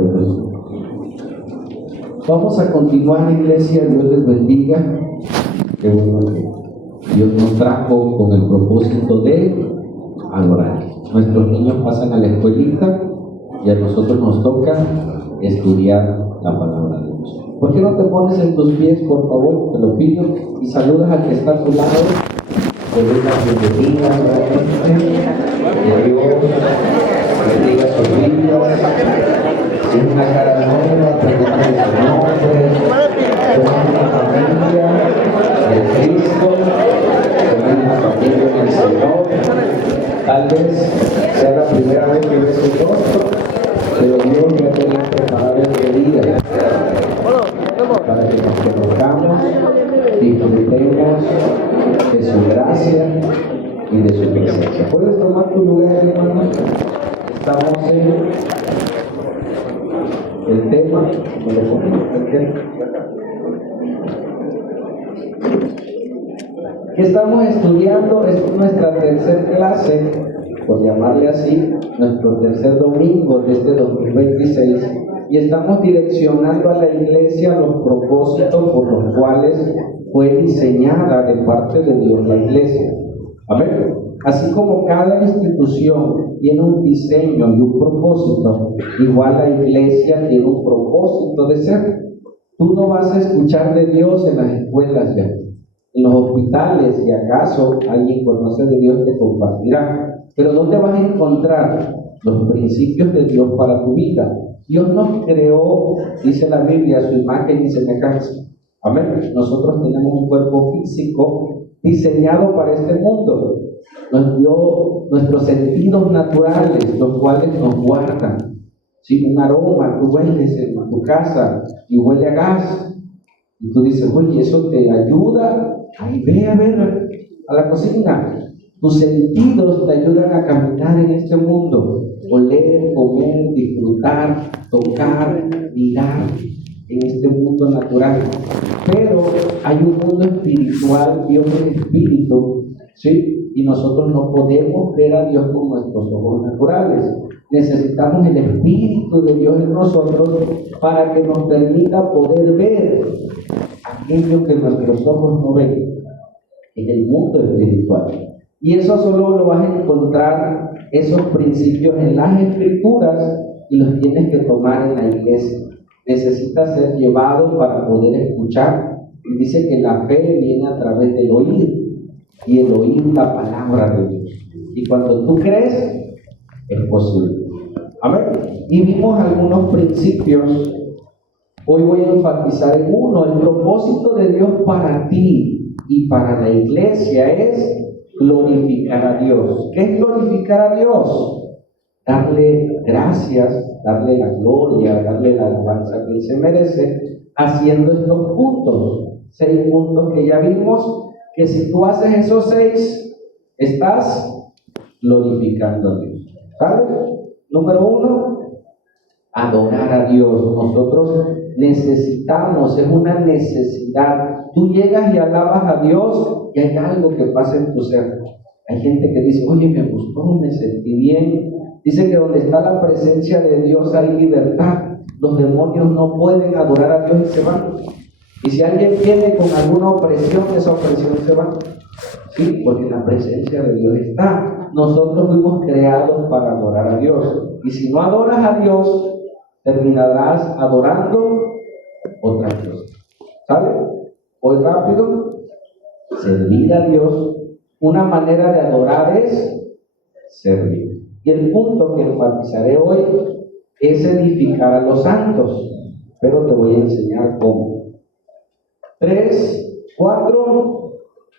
nombre de Jesús. Vamos a continuar, iglesia. Dios les bendiga. Qué bueno que Dios nos trajo con el propósito de adorar. Nuestros niños pasan a la escuelita y a nosotros nos toca estudiar la palabra de Dios. ¿Por qué no te pones en tus pies, por favor? Te lo pido, y saludas al que está a tu lado. Te doy la bienvenida nuevamente. Que Dios bendiga sus vidas. Si es una cara nueva, pregúntale su nombre. Somos una familia de Cristo, somos una familia del Señor. Tal vez sea la primera vez que ves su rostro, pero Dios ya tenía preparado este día para que nos conozcamos, disfrutemos de su gracia y de su presencia. ¿Puedes tomar tu lugar, hermano? Estamos en el tema que estamos estudiando. Es nuestra tercera clase, por llamarle así, nuestro tercer domingo de este 2026, y estamos direccionando a la iglesia los propósitos por los cuales fue diseñada de parte de Dios la iglesia. Amén. Así como cada institución tiene un diseño y un propósito, igual la iglesia tiene un propósito de ser. Tú no vas a escuchar de Dios en las escuelas ya, en los hospitales, si acaso alguien conoce de Dios te compartirá. Pero ¿dónde vas a encontrar los principios de Dios para tu vida? Dios nos creó, dice la Biblia, a su imagen y semejanza. Amén. Nosotros tenemos un cuerpo físico diseñado para este mundo. Nos dio nuestros sentidos naturales, los cuales nos guardan. Si un aroma, tú hueles en tu casa y huele a gas, y tú dices, oye, eso te ayuda. Ay, ve a ver a la cocina. Tus sentidos te ayudan a caminar en este mundo. Oler, comer, disfrutar, tocar, mirar en este mundo natural. Pero hay un mundo espiritual, Dios es espíritu, ¿sí? Y nosotros no podemos ver a Dios con nuestros ojos naturales. Necesitamos el Espíritu de Dios en nosotros para que nos permita poder ver aquello que nuestros ojos no ven en el mundo espiritual. Y eso solo lo vas a encontrar, esos principios, en las Escrituras, y los tienes que tomar en la iglesia. Necesitas ser llevado para poder escuchar. Y dice que la fe viene a través del oír, y el oír la palabra de Dios. Y cuando tú crees, es posible. Amén. Y vimos algunos principios. Hoy voy a enfatizar en uno. El propósito de Dios para ti y para la iglesia es glorificar a Dios. ¿Qué es glorificar a Dios? Darle gracias, darle la gloria, darle la alabanza que Él se merece, haciendo estos puntos. 6 puntos que ya vimos, que si tú haces esos 6, estás glorificando a Dios. ¿Sabes? Número 1, adorar a Dios. Nosotros necesitamos, es una necesidad. Tú llegas y alabas a Dios y hay algo que pasa en tu ser. Hay gente que dice, oye, me gustó, me sentí bien. Dice que donde está la presencia de Dios hay libertad. Los demonios no pueden adorar a Dios y se van. Y si alguien viene con alguna opresión, esa opresión se va. Sí, porque la presencia de Dios está. Nosotros fuimos creados para adorar a Dios. Y si no adoras a Dios, terminarás adorando otra cosa. ¿Sabes? Hoy rápido, servir a Dios. Una manera de adorar es servir. Y el punto que enfatizaré hoy es edificar a los santos. Pero te voy a enseñar cómo. 3, 4,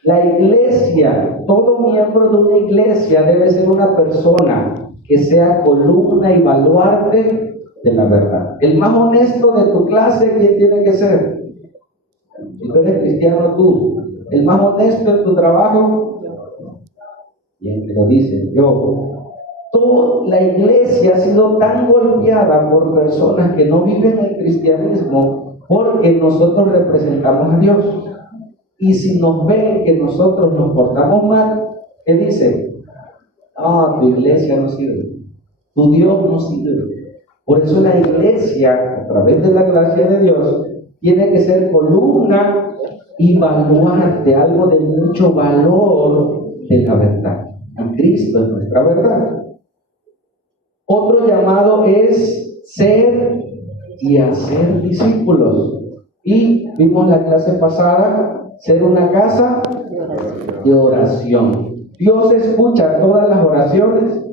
la iglesia, todo miembro de una iglesia debe ser una persona que sea columna y baluarte de la verdad. El más honesto de tu clase, ¿quién tiene que ser? Si tú eres cristiano, tú. El más honesto en tu trabajo, ¿quién te lo dice? Yo. La iglesia ha sido tan golpeada por personas que no viven el cristianismo porque nosotros representamos a Dios. Y si nos ven que nosotros nos portamos mal, ¿qué dicen? Tu iglesia no sirve, tu Dios no sirve. Por eso la iglesia, a través de la gracia de Dios, tiene que ser columna y baluarte, algo de mucho valor de la verdad. Y Cristo es nuestra verdad. Otro llamado es ser y hacer discípulos. Y vimos la clase pasada, ser una casa de oración. Dios escucha todas las oraciones,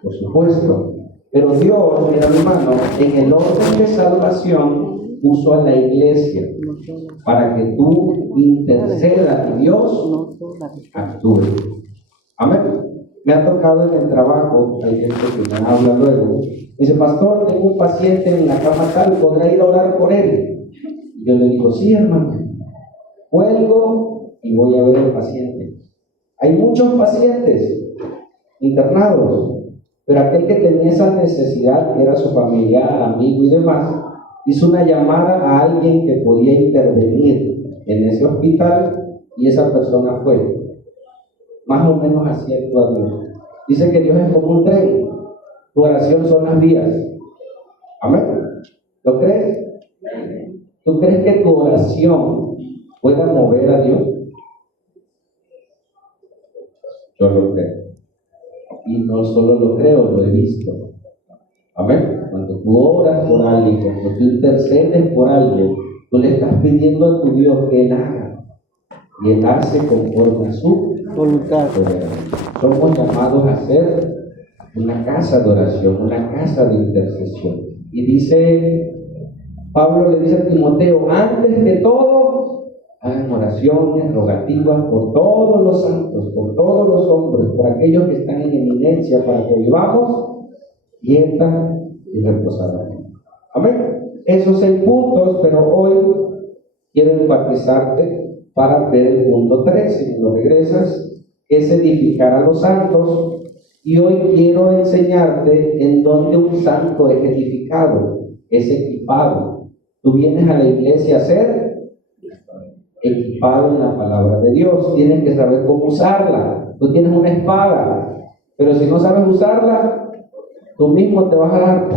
por supuesto, pero Dios, mi hermano, en el orden de salvación puso a la iglesia para que tú intercedas y Dios actúe. Amén. Me ha tocado en el trabajo, hay gente que me habla luego, dice: pastor, tengo un paciente en la cama tal, ¿podrá ir a orar por él? Y yo le digo: sí, hermano. Cuelgo y voy a ver al paciente. Hay muchos pacientes internados, pero aquel que tenía esa necesidad, que era su familiar, amigo y demás, hizo una llamada a alguien que podía intervenir en ese hospital y esa persona fue. Más o menos así actúa Dios. Dice que Dios es como un tren. Tu oración son las vías. Amén. ¿Lo crees? ¿Tú crees que tu oración pueda mover a Dios? Yo lo creo. Y no solo lo creo, lo he visto. Amén. Cuando tú oras por alguien, cuando tú intercedes por alguien, tú le estás pidiendo a tu Dios que Él haga. Y Él hace conforme a su voluntad. Somos llamados a ser una casa de oración, una casa de intercesión. Y dice, Pablo le dice a Timoteo: antes que todo, hagan oraciones, rogativas por todos los santos, por todos los hombres, por aquellos que están en eminencia, para que vivamos quieta y reposadamente. Amén. Esos 6 puntos, pero hoy quiero enfatizarte para ver el punto 3, si me lo regresas, es edificar a los santos. Y hoy quiero enseñarte en dónde un santo es edificado, es equipado. Tú vienes a la iglesia a ser equipado en la palabra de Dios. Tienes que saber cómo usarla. Tú tienes una espada, pero si no sabes usarla, tú mismo te vas a dar,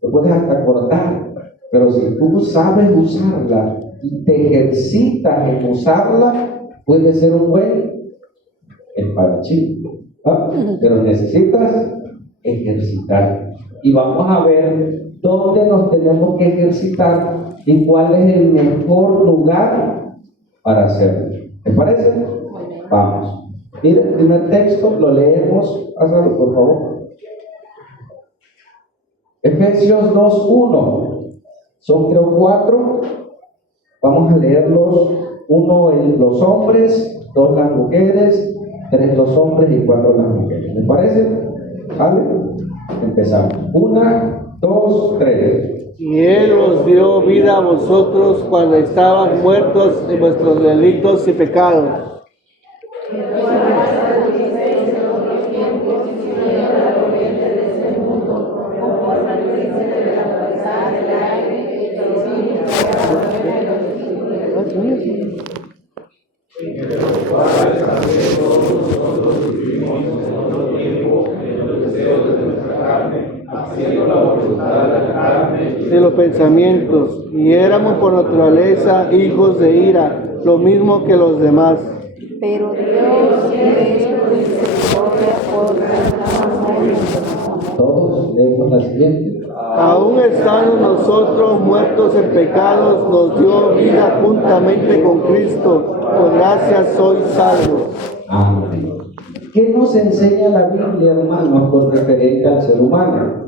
te puedes hasta cortar. Pero si tú sabes usarla y te ejercitas en usarla, puedes ser un buen espadachín. Pero necesitas ejercitar. Y vamos a ver dónde nos tenemos que ejercitar y cuál es el mejor lugar para hacerlo. ¿Te parece? Vamos. Mira el primer texto, lo leemos. Hazlo, por favor. Efesios 2:1. Son creo 4. Vamos a leerlos. 1 los hombres, 2 las mujeres, 3 los hombres y 4 las mujeres. ¿Me parece? ¿Vale? Empezamos. 1, 2, 3. Y Él os dio vida a vosotros cuando estaban muertos en vuestros delitos y pecados. De los pensamientos, y éramos por naturaleza hijos de ira, lo mismo que los demás. Pero Dios es misericordia por Todos leemos la siguiente. Aún estando nosotros muertos en pecados, nos dio vida juntamente con Cristo. Por gracia sois salvos. Amén. ¿Qué nos enseña la Biblia, hermanos, con referente al ser humano?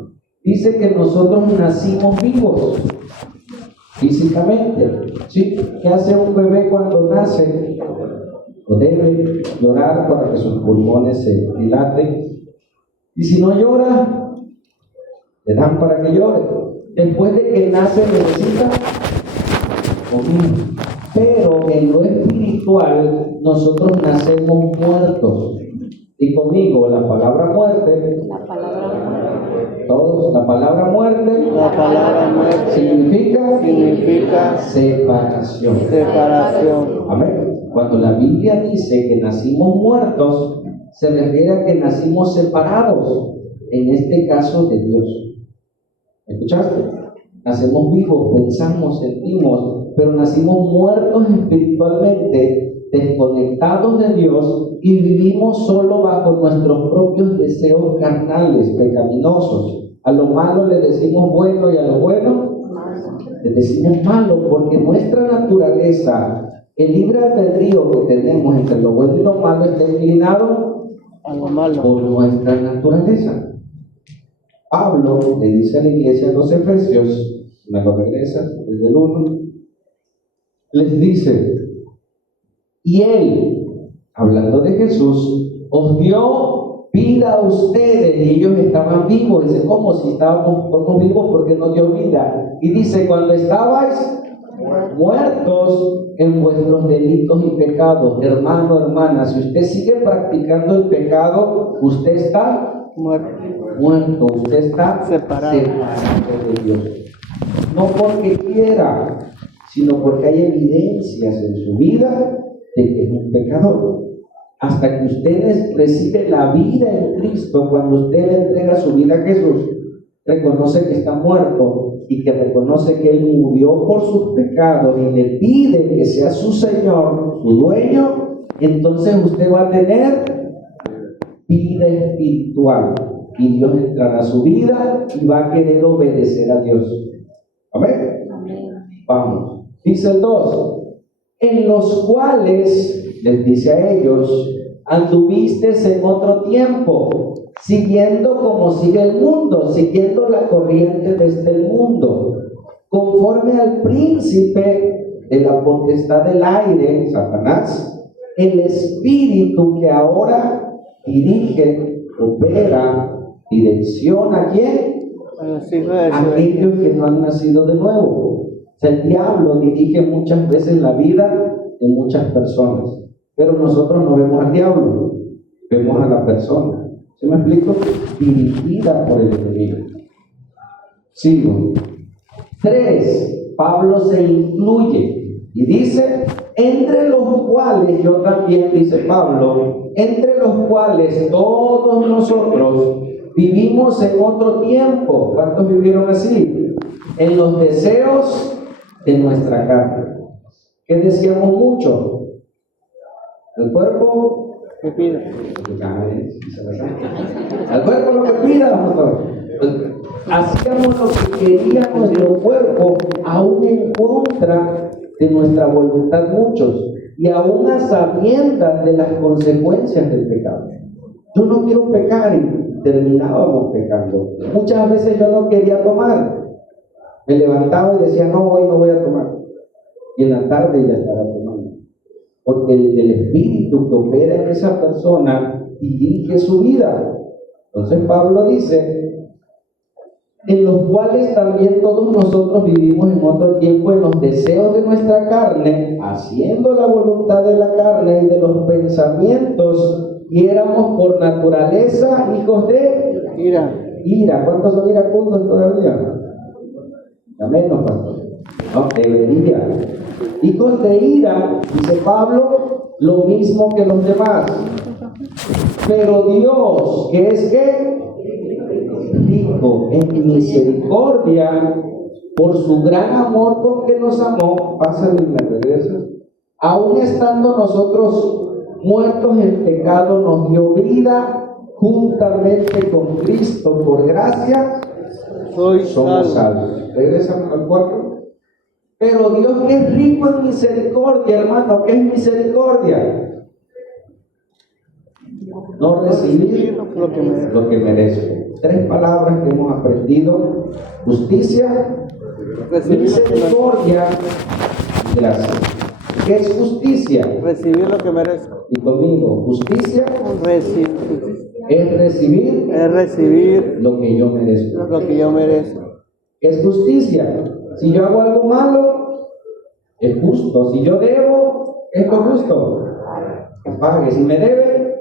Dice que nosotros nacimos vivos físicamente. ¿Sí? ¿Qué hace un bebé cuando nace? O debe llorar para que sus pulmones se dilaten. Y si no llora, le dan para que llore. Después de que nace necesita comer. Pero en lo espiritual nosotros nacemos muertos. Y conmigo la palabra muerte. la palabra muerte. Todos, la palabra muerte. La palabra muerte significa separación. Amén. Cuando la Biblia dice que nacimos muertos, se refiere a que nacimos separados, en este caso de Dios. ¿Escuchaste? Nacemos vivos, pensamos, sentimos, pero nacimos muertos espiritualmente, desconectados de Dios y vivimos solo bajo nuestros propios deseos carnales, pecaminosos. A lo malo le decimos bueno y a lo bueno le decimos malo, porque nuestra naturaleza, el libre albedrío que tenemos entre lo bueno y lo malo, está inclinado A lo malo. por nuestra naturaleza. Pablo le dice a la iglesia de los Efesios, me lo regresa desde el 1, les dice, y él, hablando de Jesús, os dio vida a ustedes, y ellos estaban vivos. Dice, ¿cómo? Si estamos vivos, porque nos dio vida. Y dice, cuando estabais muertos en vuestros delitos y pecados. Hermano, hermana, si usted sigue practicando el pecado, usted está muerto, usted está Separado. de Dios. No porque quiera, sino porque hay evidencias en su vida de que es un pecador. Hasta que usted recibe la vida en Cristo, cuando usted le entrega su vida a Jesús, reconoce que está muerto y que reconoce que Él murió por sus pecados y le pide que sea su Señor, su dueño, entonces usted va a tener vida espiritual y Dios entrará a su vida y va a querer obedecer a Dios. Amén. Vamos. Dice el 2, en los cuales, les dice a ellos, anduvisteis en otro tiempo, siguiendo como sigue el mundo, siguiendo la corriente de este mundo, conforme al príncipe de la potestad del aire, Satanás, el espíritu que ahora dirige, opera, direcciona ¿a quién? A aquellos que no han nacido de nuevo. O sea, el diablo dirige muchas veces la vida de muchas personas, pero nosotros no vemos al diablo, vemos a la persona. ¿Sí me explico? Dirigida por el enemigo. Sigo. 3. Pablo se incluye y dice, entre los cuales, yo también, dice Pablo, entre los cuales todos nosotros vivimos en otro tiempo. ¿Cuántos vivieron así? En los deseos de nuestra carne. ¿Qué decíamos mucho? El cuerpo ¿Qué pide? al cuerpo lo que pida, pastor. Hacíamos lo que quería nuestro cuerpo, aún en contra de nuestra voluntad muchos, y aún a sabiendas de las consecuencias del pecado. Yo no quiero pecar, y terminábamos pecando. Muchas veces yo no quería tomar, me levantaba y decía, no, hoy no voy a tomar, y en la tarde ya estaba tomando, porque el espíritu que opera en esa persona dirige su vida. Entonces Pablo dice, en los cuales también todos nosotros vivimos en otro tiempo en los deseos de nuestra carne, haciendo la voluntad de la carne y de los pensamientos, y éramos por naturaleza hijos de ira. ¿Cuántos son iracundos todavía? A menos, pastor. No, debería. Hijos de ira, dice Pablo, lo mismo que los demás. Pero Dios, que es que rico en misericordia, por su gran amor con que nos amó, pásale y me regresa, aún estando nosotros muertos en pecado, nos dio vida juntamente con Cristo. Por gracia somos salvos. Regresamos al 4. Pero Dios, que es rico en misericordia, hermano, ¿qué es misericordia? No recibir lo que merezco. 3 palabras que hemos aprendido: justicia, misericordia y gracia. ¿Qué es justicia? Recibir lo que merezco. Y conmigo, justicia es recibir lo que yo merezco. ¿Qué es justicia? Si yo hago algo malo, es justo. Si yo debo, esto es justo. Que pague. Si me debe,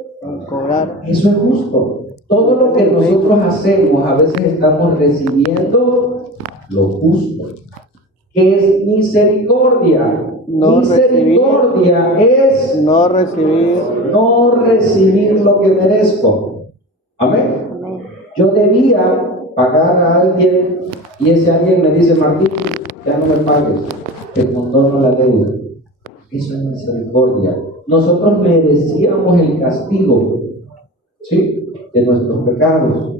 cobrar. Eso es justo. Todo lo que nosotros hacemos, a veces estamos recibiendo lo justo. ¿Qué es misericordia? Misericordia es no recibir lo que merezco. Amén. Yo debía pagar a alguien Y ese alguien me dice, Martín, ya no me pagues, te condono la deuda. Eso es misericordia. Nosotros merecíamos el castigo, ¿sí?, de nuestros pecados.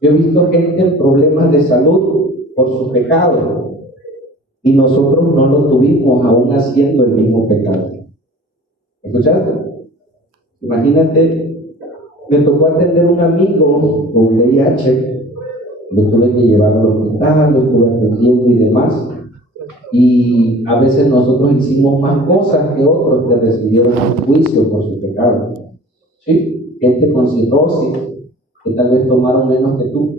Yo he visto gente en problemas de salud por su pecado y nosotros no lo tuvimos aún haciendo el mismo pecado. ¿Escuchaste? Imagínate, me tocó atender a un amigo con VIH, lo tuve que llevar al hospital, lo estuve atendiendo y demás. Y a veces nosotros hicimos más cosas que otros que recibieron un juicio por su pecado. ¿Sí? Gente con cirrosis que tal vez tomaron menos que tú.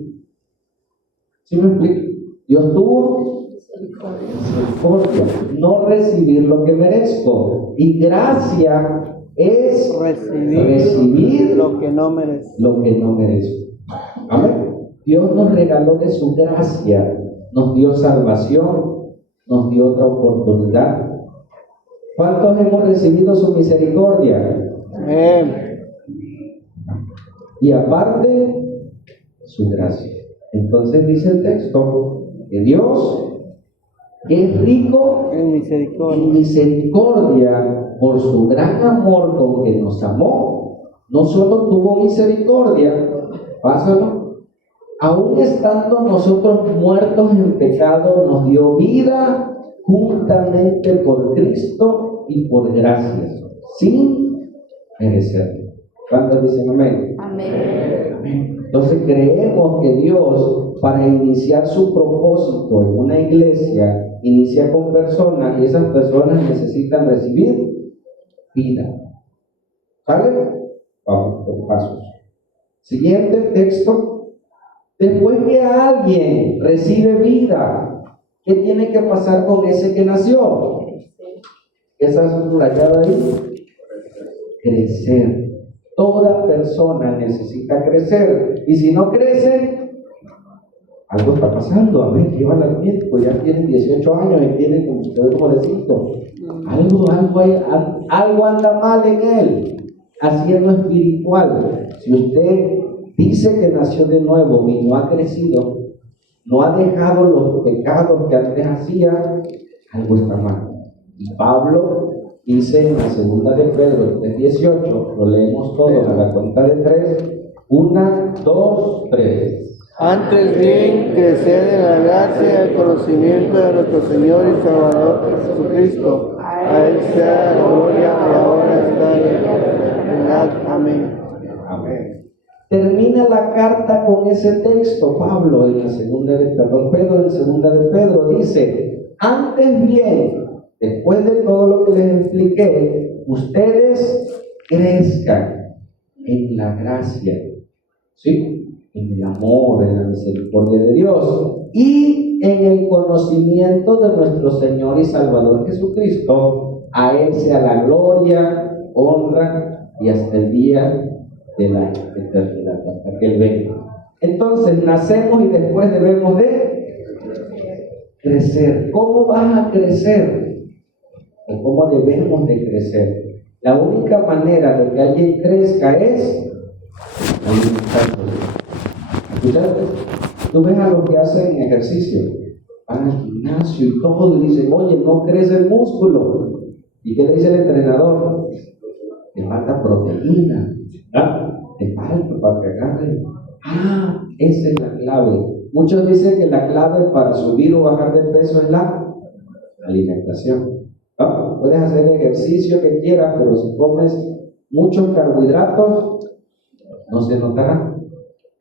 ¿Sí me explico? Dios tuvo misericordia, no recibir lo que merezco. Y gracia es recibir lo que no merece. lo que no merezco. Amén. Dios nos regaló de su gracia, nos dio salvación, nos dio otra oportunidad. ¿Cuántos hemos recibido su misericordia? Amén. Y aparte, su gracia. Entonces dice el texto que Dios es rico En misericordia. en misericordia por su gran amor con que nos amó. No solo tuvo misericordia, pásalo, aún estando nosotros muertos en pecado, nos dio vida juntamente por Cristo y por gracia, sin merecer. ¿Cuántos dicen amén? Amén. Entonces creemos que Dios, para iniciar su propósito en una iglesia, inicia con personas y esas personas necesitan recibir vida. ¿Sale? Vamos por pasos. Siguiente texto. Después que alguien recibe vida, ¿qué tiene que pasar con ese que nació? Esa subrayada ahí. Crecer. Toda persona necesita crecer. Y si no crece, algo está pasando. A ver, llevan al médico, ya tienen 18 años y tienen como ustedes jovencito. Algo anda mal en él. Así es lo espiritual. Si usted dice que nació de nuevo y no ha crecido, no ha dejado los pecados que antes hacía, algo está mal. Y Pablo dice en la segunda de Pedro 3:18, lo leemos todos a la cuenta de 3, 1, 2, 3. Antes bien, crecer en la gracia y el conocimiento de nuestro Señor y Salvador Jesucristo. A Él sea la gloria y ahora está en la eternidad. Amén. Amén. Termina la carta con ese texto, Pedro en segunda de Pedro dice, antes bien, después de todo lo que les expliqué, ustedes crezcan en la gracia, ¿sí?, en el amor, en la misericordia de Dios y en el conocimiento de nuestro Señor y Salvador Jesucristo. A Él sea la gloria, honra y hasta el día de la eternidad, hasta que Él venga. Entonces nacemos y después debemos de crecer. ¿Cómo vas a crecer? ¿O cómo debemos de crecer? La única manera de que alguien crezca es alimentándose. ¿Escuchaste? Tú ves a los que hacen ejercicio, van al gimnasio y todo, y dicen, oye, no crece el músculo. ¿Y qué le dice el entrenador? Te falta proteína. Te falta para que agarre. Esa es la clave. Muchos dicen que la clave para subir o bajar de peso es la alimentación. Puedes hacer el ejercicio que quieras, pero si comes muchos carbohidratos, no se notará.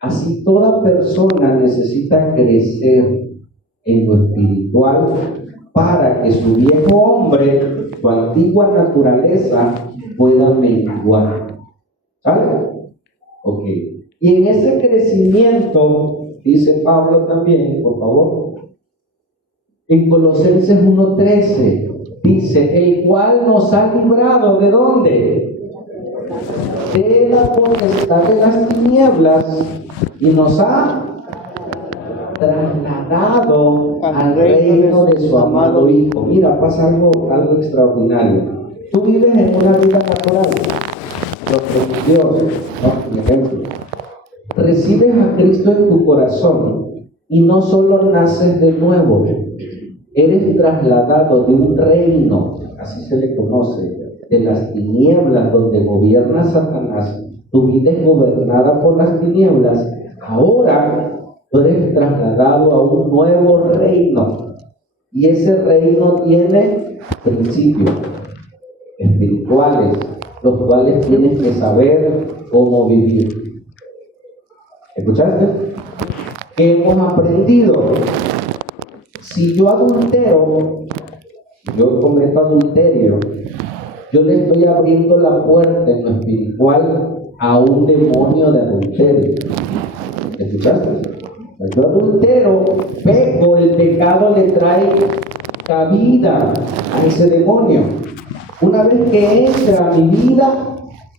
Así toda persona necesita crecer en lo espiritual para que su viejo hombre, su antigua naturaleza, pueda menguar. ¿Sale? Ok. Y en ese crecimiento, dice Pablo también, por favor, en Colosenses 1:13, dice, el cual nos ha librado, ¿de dónde? De la potestad de las tinieblas y nos ha trasladado al reino de su amado Hijo. Mira, pasa algo extraordinario. Tú vives en una vida natural, lo que Dios, por ejemplo, recibes a Cristo en tu corazón Y no solo naces de nuevo, eres trasladado de un reino, así se le conoce, de las tinieblas donde gobierna Satanás. Tu vida es gobernada por las tinieblas. Ahora tú eres trasladado a un nuevo reino. Y ese reino tiene principios espirituales, los cuales tienes que saber cómo vivir. ¿Escuchaste? ¿Qué hemos aprendido? Si yo adultero, yo cometo adulterio, yo le estoy abriendo la puerta en lo espiritual a un demonio de adulterio. ¿Escuchaste? Yo adultero, peco, el pecado le trae cabida a ese demonio. Una vez que entra a mi vida,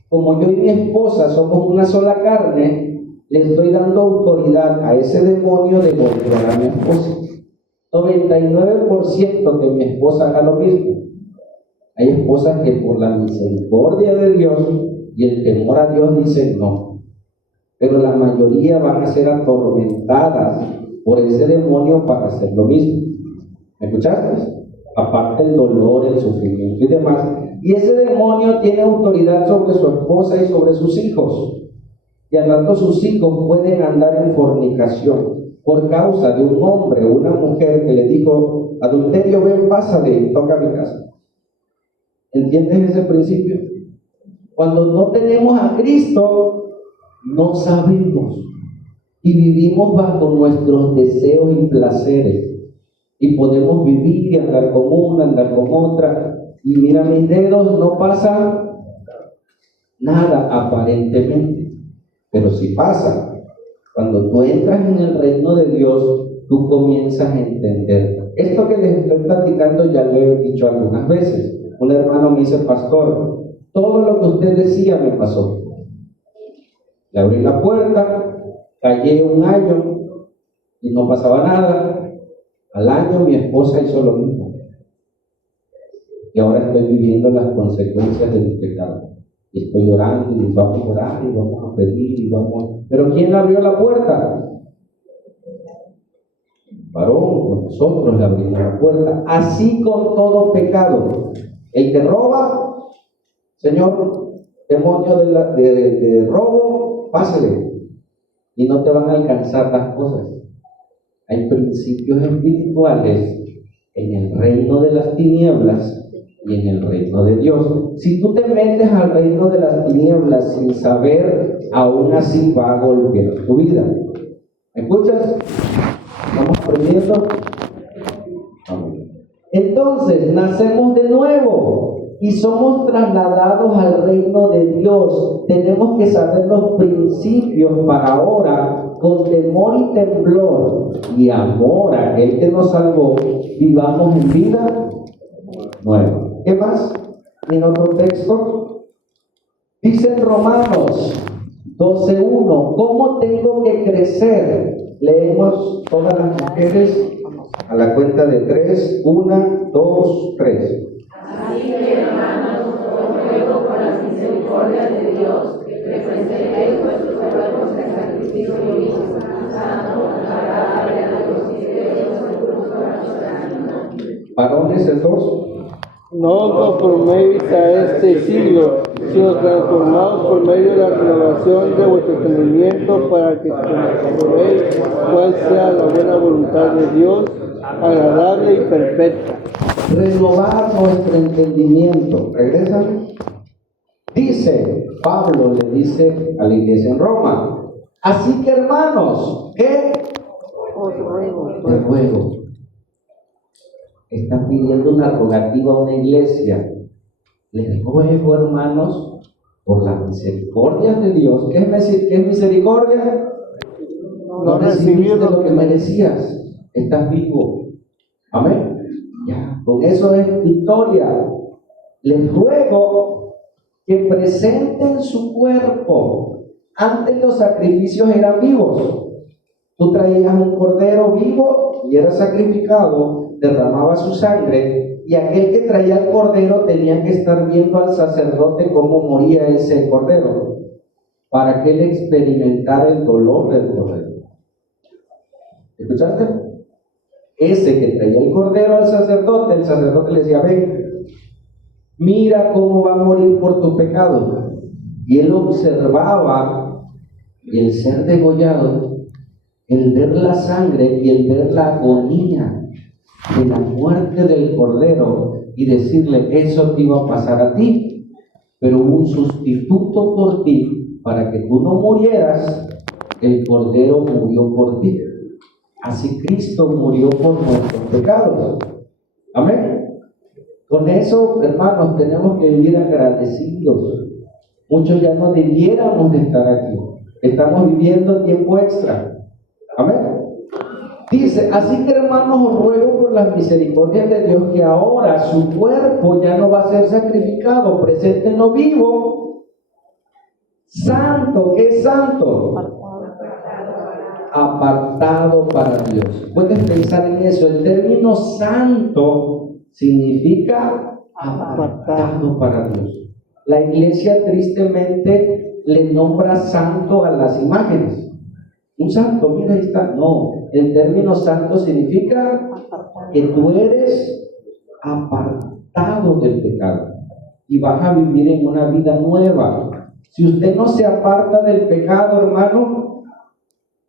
como yo y mi esposa somos una sola carne, le estoy dando autoridad a ese demonio de golpear a mi esposa. 99% que mi esposa haga lo mismo. Hay esposas que por la misericordia de Dios y el temor a Dios dicen no. Pero la mayoría van a ser atormentadas por ese demonio para hacer lo mismo. ¿Me escuchaste? Aparte el dolor, el sufrimiento y demás. Y ese demonio tiene autoridad sobre su esposa y sobre sus hijos. Y al rato sus hijos pueden andar en fornicación por causa de un hombre o una mujer que le dijo: adulterio, ven, pásale y toca mi casa. ¿Entiendes ese principio? Cuando no tenemos a Cristo, no sabemos y vivimos bajo nuestros deseos y placeres. Y podemos vivir y andar con una, andar con otra. Y mira mis dedos, no pasa nada aparentemente. Pero sí pasa. Cuando tú entras en el reino de Dios, tú comienzas a entender. Esto que les estoy platicando ya lo he dicho algunas veces. Un hermano me dice: pastor, todo lo que usted decía me pasó. Le abrí la puerta, callé un año y no pasaba nada. Al año mi esposa hizo lo mismo. Y ahora estoy viviendo las consecuencias de mi pecado. Y estoy orando y vamos a orar y vamos a pedir y vamos. Pero ¿quién abrió la puerta? Varón, pues nosotros le abrimos la puerta. Así con todo pecado. El que roba, Señor, demonio de robo, pásele. Y no te van a alcanzar las cosas. Hay principios espirituales en el reino de las tinieblas y en el reino de Dios. Si tú te metes al reino de las tinieblas sin saber, aún así va a golpear tu vida. ¿Me escuchas? ¿Estamos aprendiendo? Entonces, nacemos de nuevo y somos trasladados al reino de Dios. Tenemos que saber los principios para ahora, con temor y temblor y amor a aquel que nos salvó, vivamos en vida nueva. ¿Qué más? En otro texto dice en Romanos 12:1, ¿cómo tengo que crecer? Leemos todas las mujeres a la cuenta de 3, 1, 2, 3. Así que, hermanos, os ruego por las misericordias de Dios, que presentéis vuestros cuerpos en sacrificio vivo, santo, agradable a Dios, y de vuestro corazón. Varones, el 2. No conforméis a este siglo, sino transformados por medio de la renovación de vuestro entendimiento, para que comprobéis cuál sea la buena voluntad de Dios, agradable y perfecta. Renovar nuestro entendimiento. ¿Regresan? Dice, Pablo le dice a la iglesia en Roma: así que, hermanos, ¿qué? Te ruego. Están pidiendo una rogativa a una iglesia. Les ruego, hermanos, por las misericordias de Dios. ¿Qué es misericordia? No recibiste lo que merecías. Estás vivo. Amén. Ya, con eso es victoria. Les ruego que presenten su cuerpo. Antes los sacrificios eran vivos. Tú traías un cordero vivo y era sacrificado, derramaba su sangre, y aquel que traía el cordero tenía que estar viendo al sacerdote cómo moría ese cordero, para que él experimentara el dolor del cordero. ¿Escuchaste? Ese que traía el cordero al sacerdote, el sacerdote le decía, ven, mira cómo va a morir por tu pecado. Y él observaba el ser degollado, el ver la sangre y el ver la agonía de la muerte del cordero y decirle, eso te iba a pasar a ti, pero hubo un sustituto por ti para que tú no murieras, el cordero murió por ti. Así Cristo murió por nuestros pecados. Amén. Con eso, hermanos, tenemos que vivir agradecidos. Muchos ya no debiéramos de estar aquí. Estamos viviendo tiempo extra. Amén. Dice, así que hermanos, os ruego por las misericordias de Dios que ahora su cuerpo ya no va a ser sacrificado, preséntenlo vivo, santo. ¿Qué es santo? Apartado para Dios. Puedes pensar en eso. El término santo significa apartado para Dios. La iglesia tristemente le nombra santo a las imágenes. Un santo, mira, ahí está. No, el término santo significa que tú eres apartado del pecado y vas a vivir en una vida nueva. Si usted no se aparta del pecado, hermano,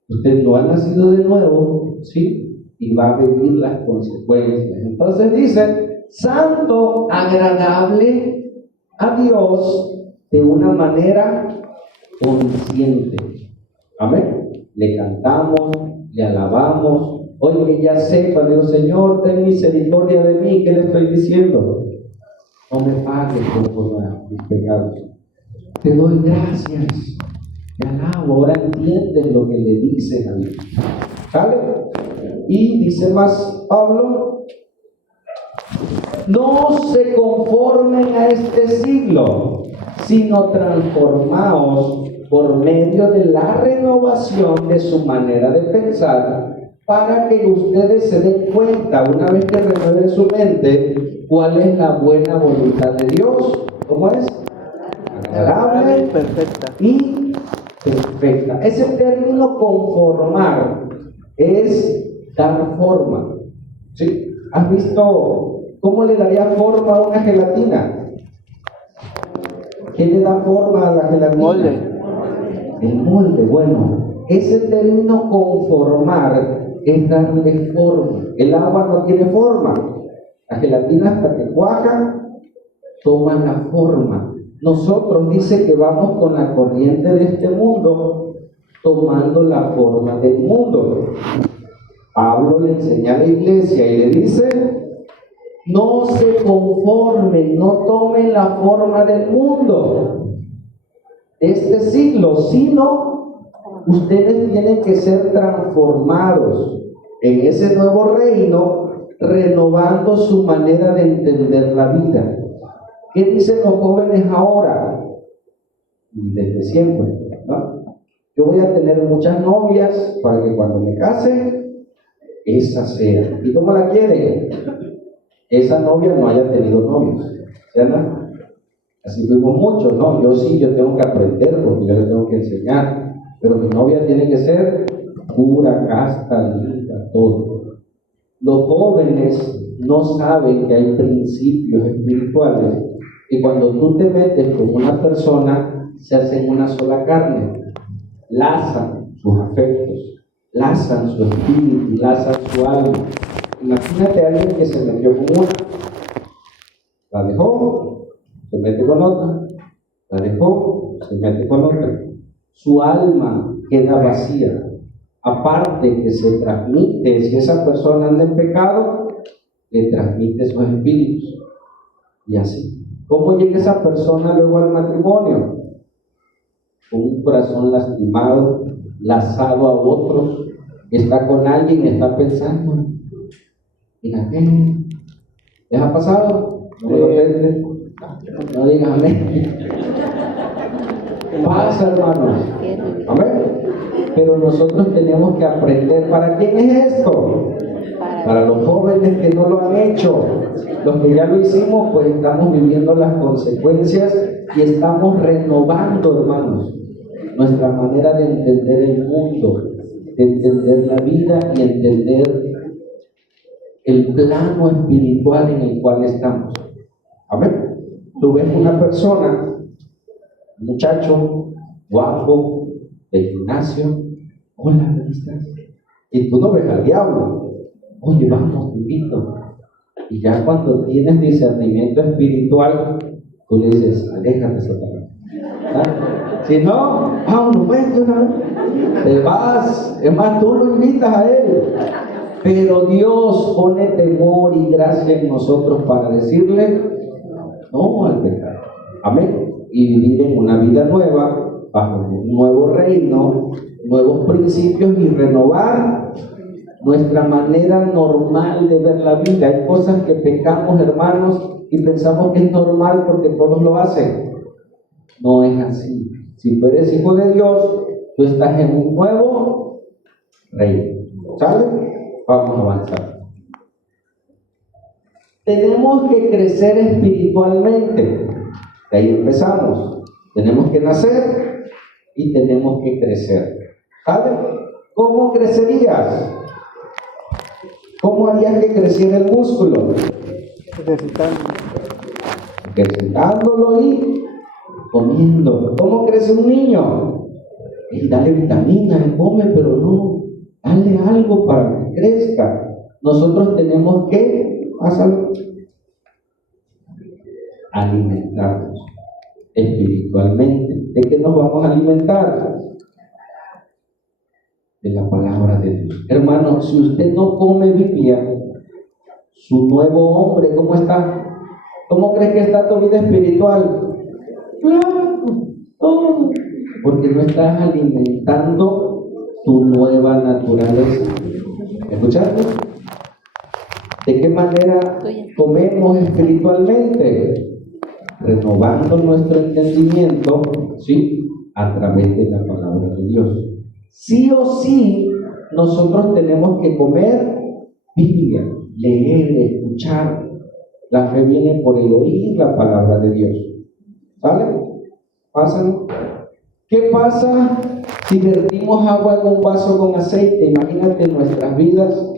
usted no ha nacido de nuevo, ¿sí? Y va a vivir las consecuencias. Entonces dice, santo, agradable a Dios de una manera consciente. Amén. Le cantamos, le alabamos. Oye, ya sé, cuando digo, Señor, ten misericordia de mí, ¿qué le estoy diciendo? No me pagues por mis pecados. Te doy gracias. Te alabo. Ahora entiendes lo que le dices a mí. ¿Sale? Y dice más Pablo, no se conformen a este siglo, sino transformaos por medio de la renovación de su manera de pensar, para que ustedes se den cuenta, una vez que renueven su mente, cuál es la buena voluntad de Dios. ¿Cómo es? Agradable y perfecta. Ese término conformar es dar forma. ¿Sí? ¿Has visto cómo le daría forma a una gelatina? ¿Qué le da forma a la gelatina? Molde. El molde. Bueno, ese término conformar es darle forma. El agua no tiene forma. La gelatina, hasta que cuaja, toma la forma. Nosotros dice que vamos con la corriente de este mundo, tomando la forma del mundo. Pablo le enseña a la iglesia y le dice, no se conformen, no tomen la forma del mundo de este siglo, sino ustedes tienen que ser transformados en ese nuevo reino, renovando su manera de entender la vida. ¿Qué dicen los jóvenes ahora? Y desde siempre, ¿no? Yo voy a tener muchas novias para que cuando me case, esa sea. ¿Y cómo la quieren? Esa novia no haya tenido novios, ¿cierto? Así fuimos muchos, ¿no? Yo sí, yo tengo que aprender porque yo le tengo que enseñar, pero mi novia tiene que ser pura, casta, linda, todo. Los jóvenes no saben que hay principios espirituales y cuando tú te metes con una persona, se hacen una sola carne, lazan sus afectos, lazan su espíritu, lazan su alma. Imagínate a alguien que se metió con una, la dejó, se mete con otra, la dejó, se mete con otra. Su alma queda vacía. Aparte que se transmite, si esa persona anda en pecado, le transmite sus espíritus. Y así. ¿Cómo llega esa persona luego al matrimonio? Con un corazón lastimado, lazado a otros, está con alguien, está pensando, ¿y la qué? ¿Les ha pasado? No digan amén. Pasa, hermanos. Amén. Pero nosotros tenemos que aprender. ¿Para quién es esto? Para los jóvenes que no lo han hecho. Los que ya lo hicimos, pues estamos viviendo las consecuencias y estamos renovando, hermanos, nuestra manera de entender el mundo, de de entender la vida y entender el plano espiritual en el cual estamos. Amén. Tú ves una persona, un muchacho guapo, del gimnasio, hola, ¿cómo estás? Y tú no ves al diablo, oye, vamos, te invito. Y ya cuando tienes discernimiento espiritual, tú le dices, aléjate, Satanás. ¿Ah? Si no, vámonos, vete una vez. Te vas, es más, tú lo invitas a él. Pero Dios pone temor y gracia en nosotros para decirle no al pecado. Amén. Y vivir en una vida nueva, bajo un nuevo reino, nuevos principios y renovar nuestra manera normal de ver la vida. Hay cosas que pecamos, hermanos, y pensamos que es normal porque todos lo hacen. No es así. Si tú eres hijo de Dios, tú estás en un nuevo reino. ¿Sale? Vamos a avanzar. Tenemos que crecer espiritualmente. De ahí empezamos. Tenemos que nacer y tenemos que crecer. ¿Sale? ¿Cómo crecerías? ¿Cómo harías que creciera el músculo? Ejercitándolo y comiendo. ¿Cómo crece un niño? Y dale vitaminas, come, pero no, dale algo para que crezca. Nosotros tenemos que alimentarnos espiritualmente. ¿De qué nos vamos a alimentar? De la palabra de Dios. Hermano, si usted no come Biblia, su nuevo hombre, ¿cómo está? ¿Cómo crees que está tu vida espiritual? Claro, todo. Porque no estás alimentando tu nueva naturaleza. ¿Escuchaste? ¿De qué manera comemos espiritualmente? Renovando nuestro entendimiento, ¿sí? A través de la palabra de Dios. Sí o sí, nosotros tenemos que comer Biblia, leer, escuchar. La fe viene por el oír la palabra de Dios. ¿Sale? ¿Pasan? ¿Qué pasa si vertimos agua en un vaso con aceite? Imagínate nuestras vidas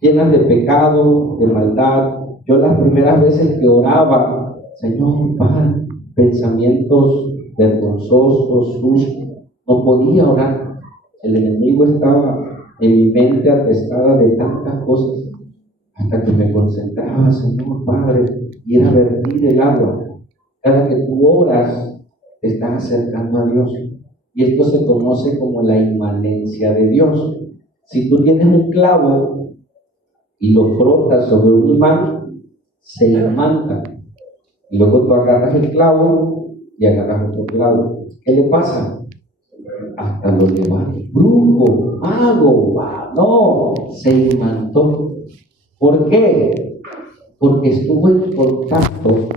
llenas de pecado, de maldad. Yo las primeras veces que oraba, Señor, Padre, pensamientos vergonzosos, sucios, no podía orar. El enemigo estaba en mi mente atestada de tantas cosas, hasta que me concentraba, Señor Padre, y era vertir el agua. Cada que tú oras, te estás acercando a Dios. Y esto se conoce como la inmanencia de Dios. Si tú tienes un clavo y lo frotas sobre un imán, se imanta. Y luego tú agarras el clavo y agarras otro clavo. ¿Qué le pasa? Hasta lo levanta. Brujo, mago, no, se imantó. ¿Por qué? Porque estuvo en contacto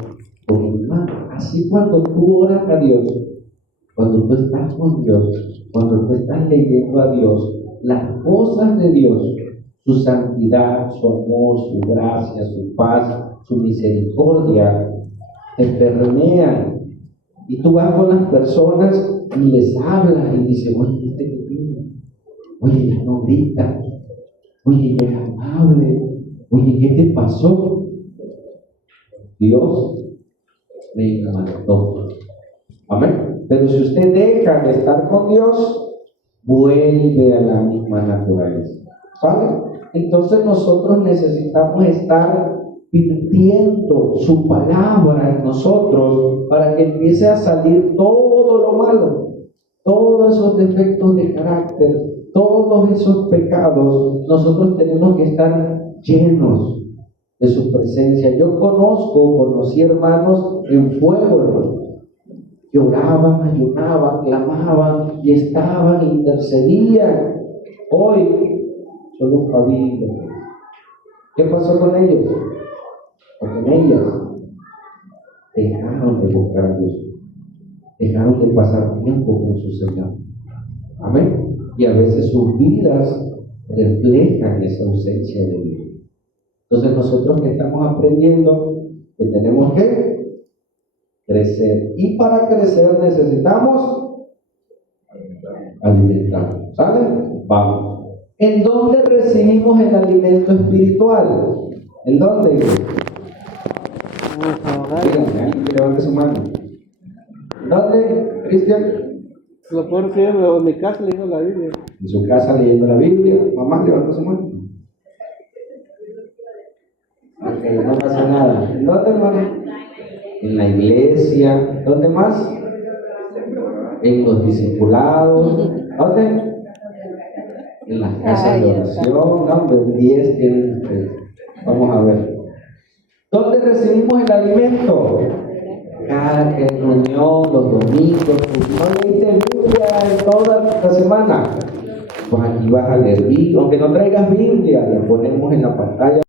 con el imán. Así cuando tú oras a Dios, cuando tú estás con Dios, cuando tú estás leyendo a Dios, las cosas de Dios, su santidad, su amor, su gracia, su paz, su misericordia, te permean. Y tú vas con las personas y les hablas y dices, oye, este que viene, oye, no grita, oye, es amable, oye, ¿qué te pasó? Dios me mandó. Amén. Pero si usted deja de estar con Dios, vuelve a la misma naturaleza. ¿Sale? Entonces nosotros necesitamos estar virtiendo su palabra en nosotros para que empiece a salir todo lo malo, todos esos defectos de carácter, todos esos pecados. Nosotros tenemos que estar llenos de su presencia. Yo conocí hermanos en fuego, hermanos. Lloraban, ayunaban, clamaban y estaban, intercedían. Hoy son los pavilos. ¿Qué pasó con ellos? O con ellas. Dejaron de buscar a Dios. Dejaron de pasar tiempo con su Señor. Amén. Y a veces sus vidas reflejan esa ausencia de Dios. Entonces nosotros que estamos aprendiendo que tenemos que crecer. Y para crecer necesitamos alimentar. ¿Sale? Vamos. ¿En dónde recibimos el alimento espiritual? ¿En dónde? Díganme, ahí, levante su mano. ¿Dónde, Cristian? Lo puedo decir en mi casa leyendo la Biblia. En su casa leyendo la Biblia. Mamá, levanta su mano. Ok, no pasa nada. ¿En dónde, hermano? En la iglesia. ¿Dónde más? En los discipulados. ¿Dónde? En las casas de oración. No, hombre, 10 tienen ustedes. Vamos a ver. ¿Dónde recibimos el alimento? Cada reunión, los domingos. No leíste Biblia en toda la semana. Pues aquí vas a leer Biblia. Aunque no traigas Biblia, la ponemos en la pantalla.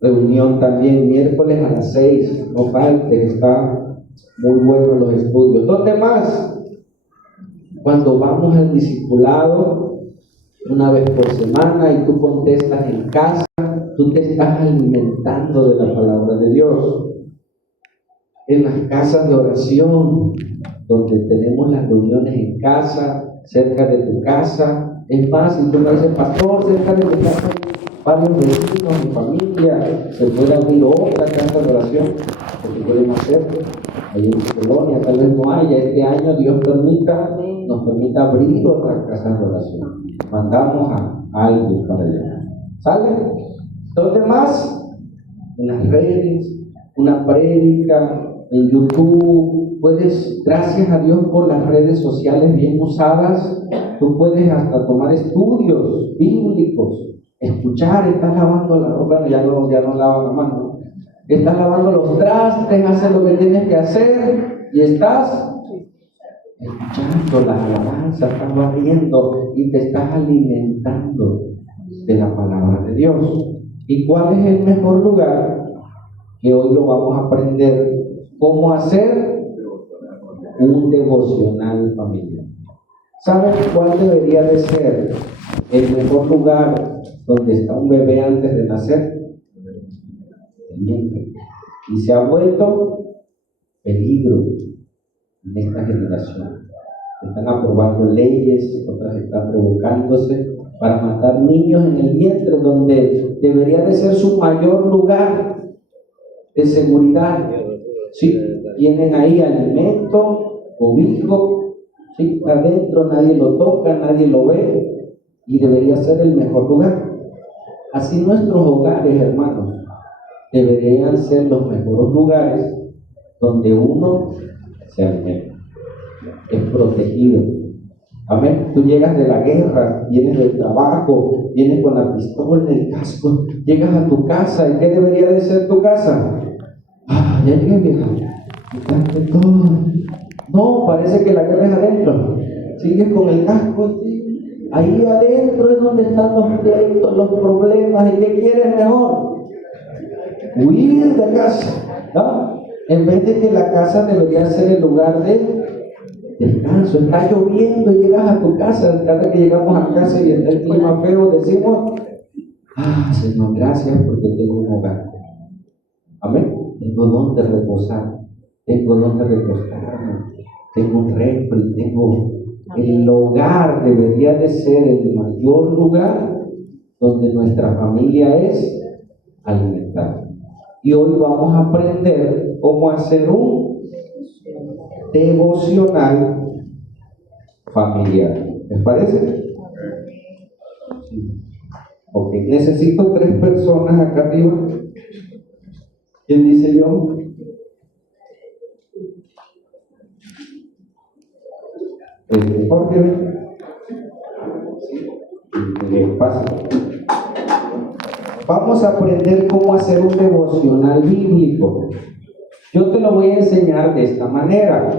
Reunión también miércoles a las 6, no faltes, está muy bueno los estudios. ¿Dónde más? Cuando vamos al discipulado, una vez por semana, y tú contestas en casa, tú te estás alimentando de la palabra de Dios. En las casas de oración, donde tenemos las reuniones en casa, cerca de tu casa, es más, si tú me dices, pastor, cerca de mi casa, varios vecinos, mi familia, se puede abrir otra casa de oración, porque podemos hacerlo. Ahí en su colonia tal vez no haya. Este año Dios nos permita abrir otras casas de oración. Mandamos a alguien para allá. ¿Sale? ¿Dónde más? En las redes, una prédica, en YouTube. Puedes, gracias a Dios por las redes sociales bien usadas, tú puedes hasta tomar estudios bíblicos. Escuchar, estás lavando la ropa, ya no lavas la mano, estás lavando los trastes, haces lo que tienes que hacer y estás escuchando las alabanzas, estás barriendo y te estás alimentando de la palabra de Dios. ¿Y cuál es el mejor lugar? Que hoy lo vamos a aprender cómo hacer un devocional familiar. ¿Saben cuál debería de ser el mejor lugar donde está un bebé antes de nacer? El vientre. Y se ha vuelto peligro en esta generación. Están aprobando leyes, otras están revocándose para matar niños en el vientre, donde debería de ser su mayor lugar de seguridad. Sí, tienen ahí alimento, cobijo, sí, está adentro, nadie lo toca, nadie lo ve, y debería ser el mejor lugar. Así nuestros hogares, hermanos, deberían ser los mejores lugares donde uno se alimenta, es protegido. Amén. Tú llegas de la guerra, vienes del trabajo, vienes con la pistola, el casco, llegas a tu casa. ¿Y qué debería de ser tu casa? Ya llegué, vieja, quitaste todo. No, parece que la guerra es adentro. Sigues con el casco, ¿sí? Ahí adentro es donde están los pleitos, los problemas. ¿Y qué quieres mejor? Huir de casa, ¿no? En vez de que la casa debería ser el lugar de descanso. Está lloviendo y llegas a tu casa. Cada que llegamos a casa y está el clima feo, decimos: Señor, gracias porque tengo un hogar. Amén. Tengo donde reposar, tengo donde recostarme, tengo un refri, tengo. El hogar debería de ser el mayor lugar donde nuestra familia es alimentada. Y hoy vamos a aprender cómo hacer un devocional familiar. ¿Les parece? Ok, necesito 3 personas acá arriba. ¿Quién dice yo? Jorge. ¿Qué pasa? Vamos a aprender cómo hacer un devocional bíblico. Yo te lo voy a enseñar de esta manera.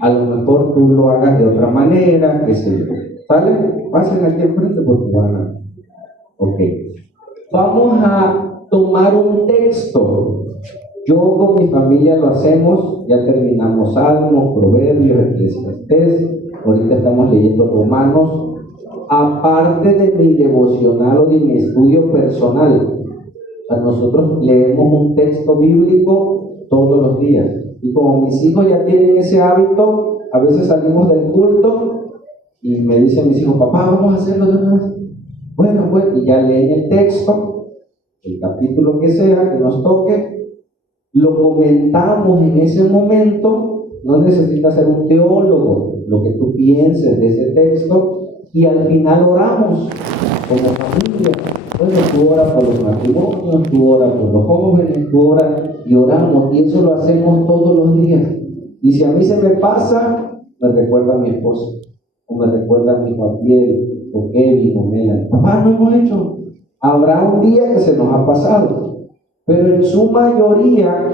A lo mejor tú lo hagas de otra manera, qué sé yo. ¿Sale? Pasen aquí enfrente porque van a... Ok. Vamos a tomar un texto. Yo con mi familia lo hacemos, ya terminamos Salmos, Proverbios, Eclesiastés, ahorita estamos leyendo Romanos, aparte de mi devocional o de mi estudio personal. O sea, nosotros leemos un texto bíblico todos los días. Y como mis hijos ya tienen ese hábito, a veces salimos del culto y me dicen mis hijos, papá, vamos a hacerlo de una vez. Bueno, pues, y ya leen el texto, el capítulo que sea, que nos toque, lo comentamos en ese momento, no necesita ser un teólogo, lo que tú pienses de ese texto, y al final oramos como familia. Bueno, tú oras por los matrimonios, tú oras por los jóvenes, tú oras y oramos, y eso lo hacemos todos los días. Y si a mí se me pasa, me recuerda a mi esposa, o me recuerda a mi Juan, o Kevin, o Melanie. Papá, no hemos hecho. Habrá un día que se nos ha pasado, pero en su mayoría,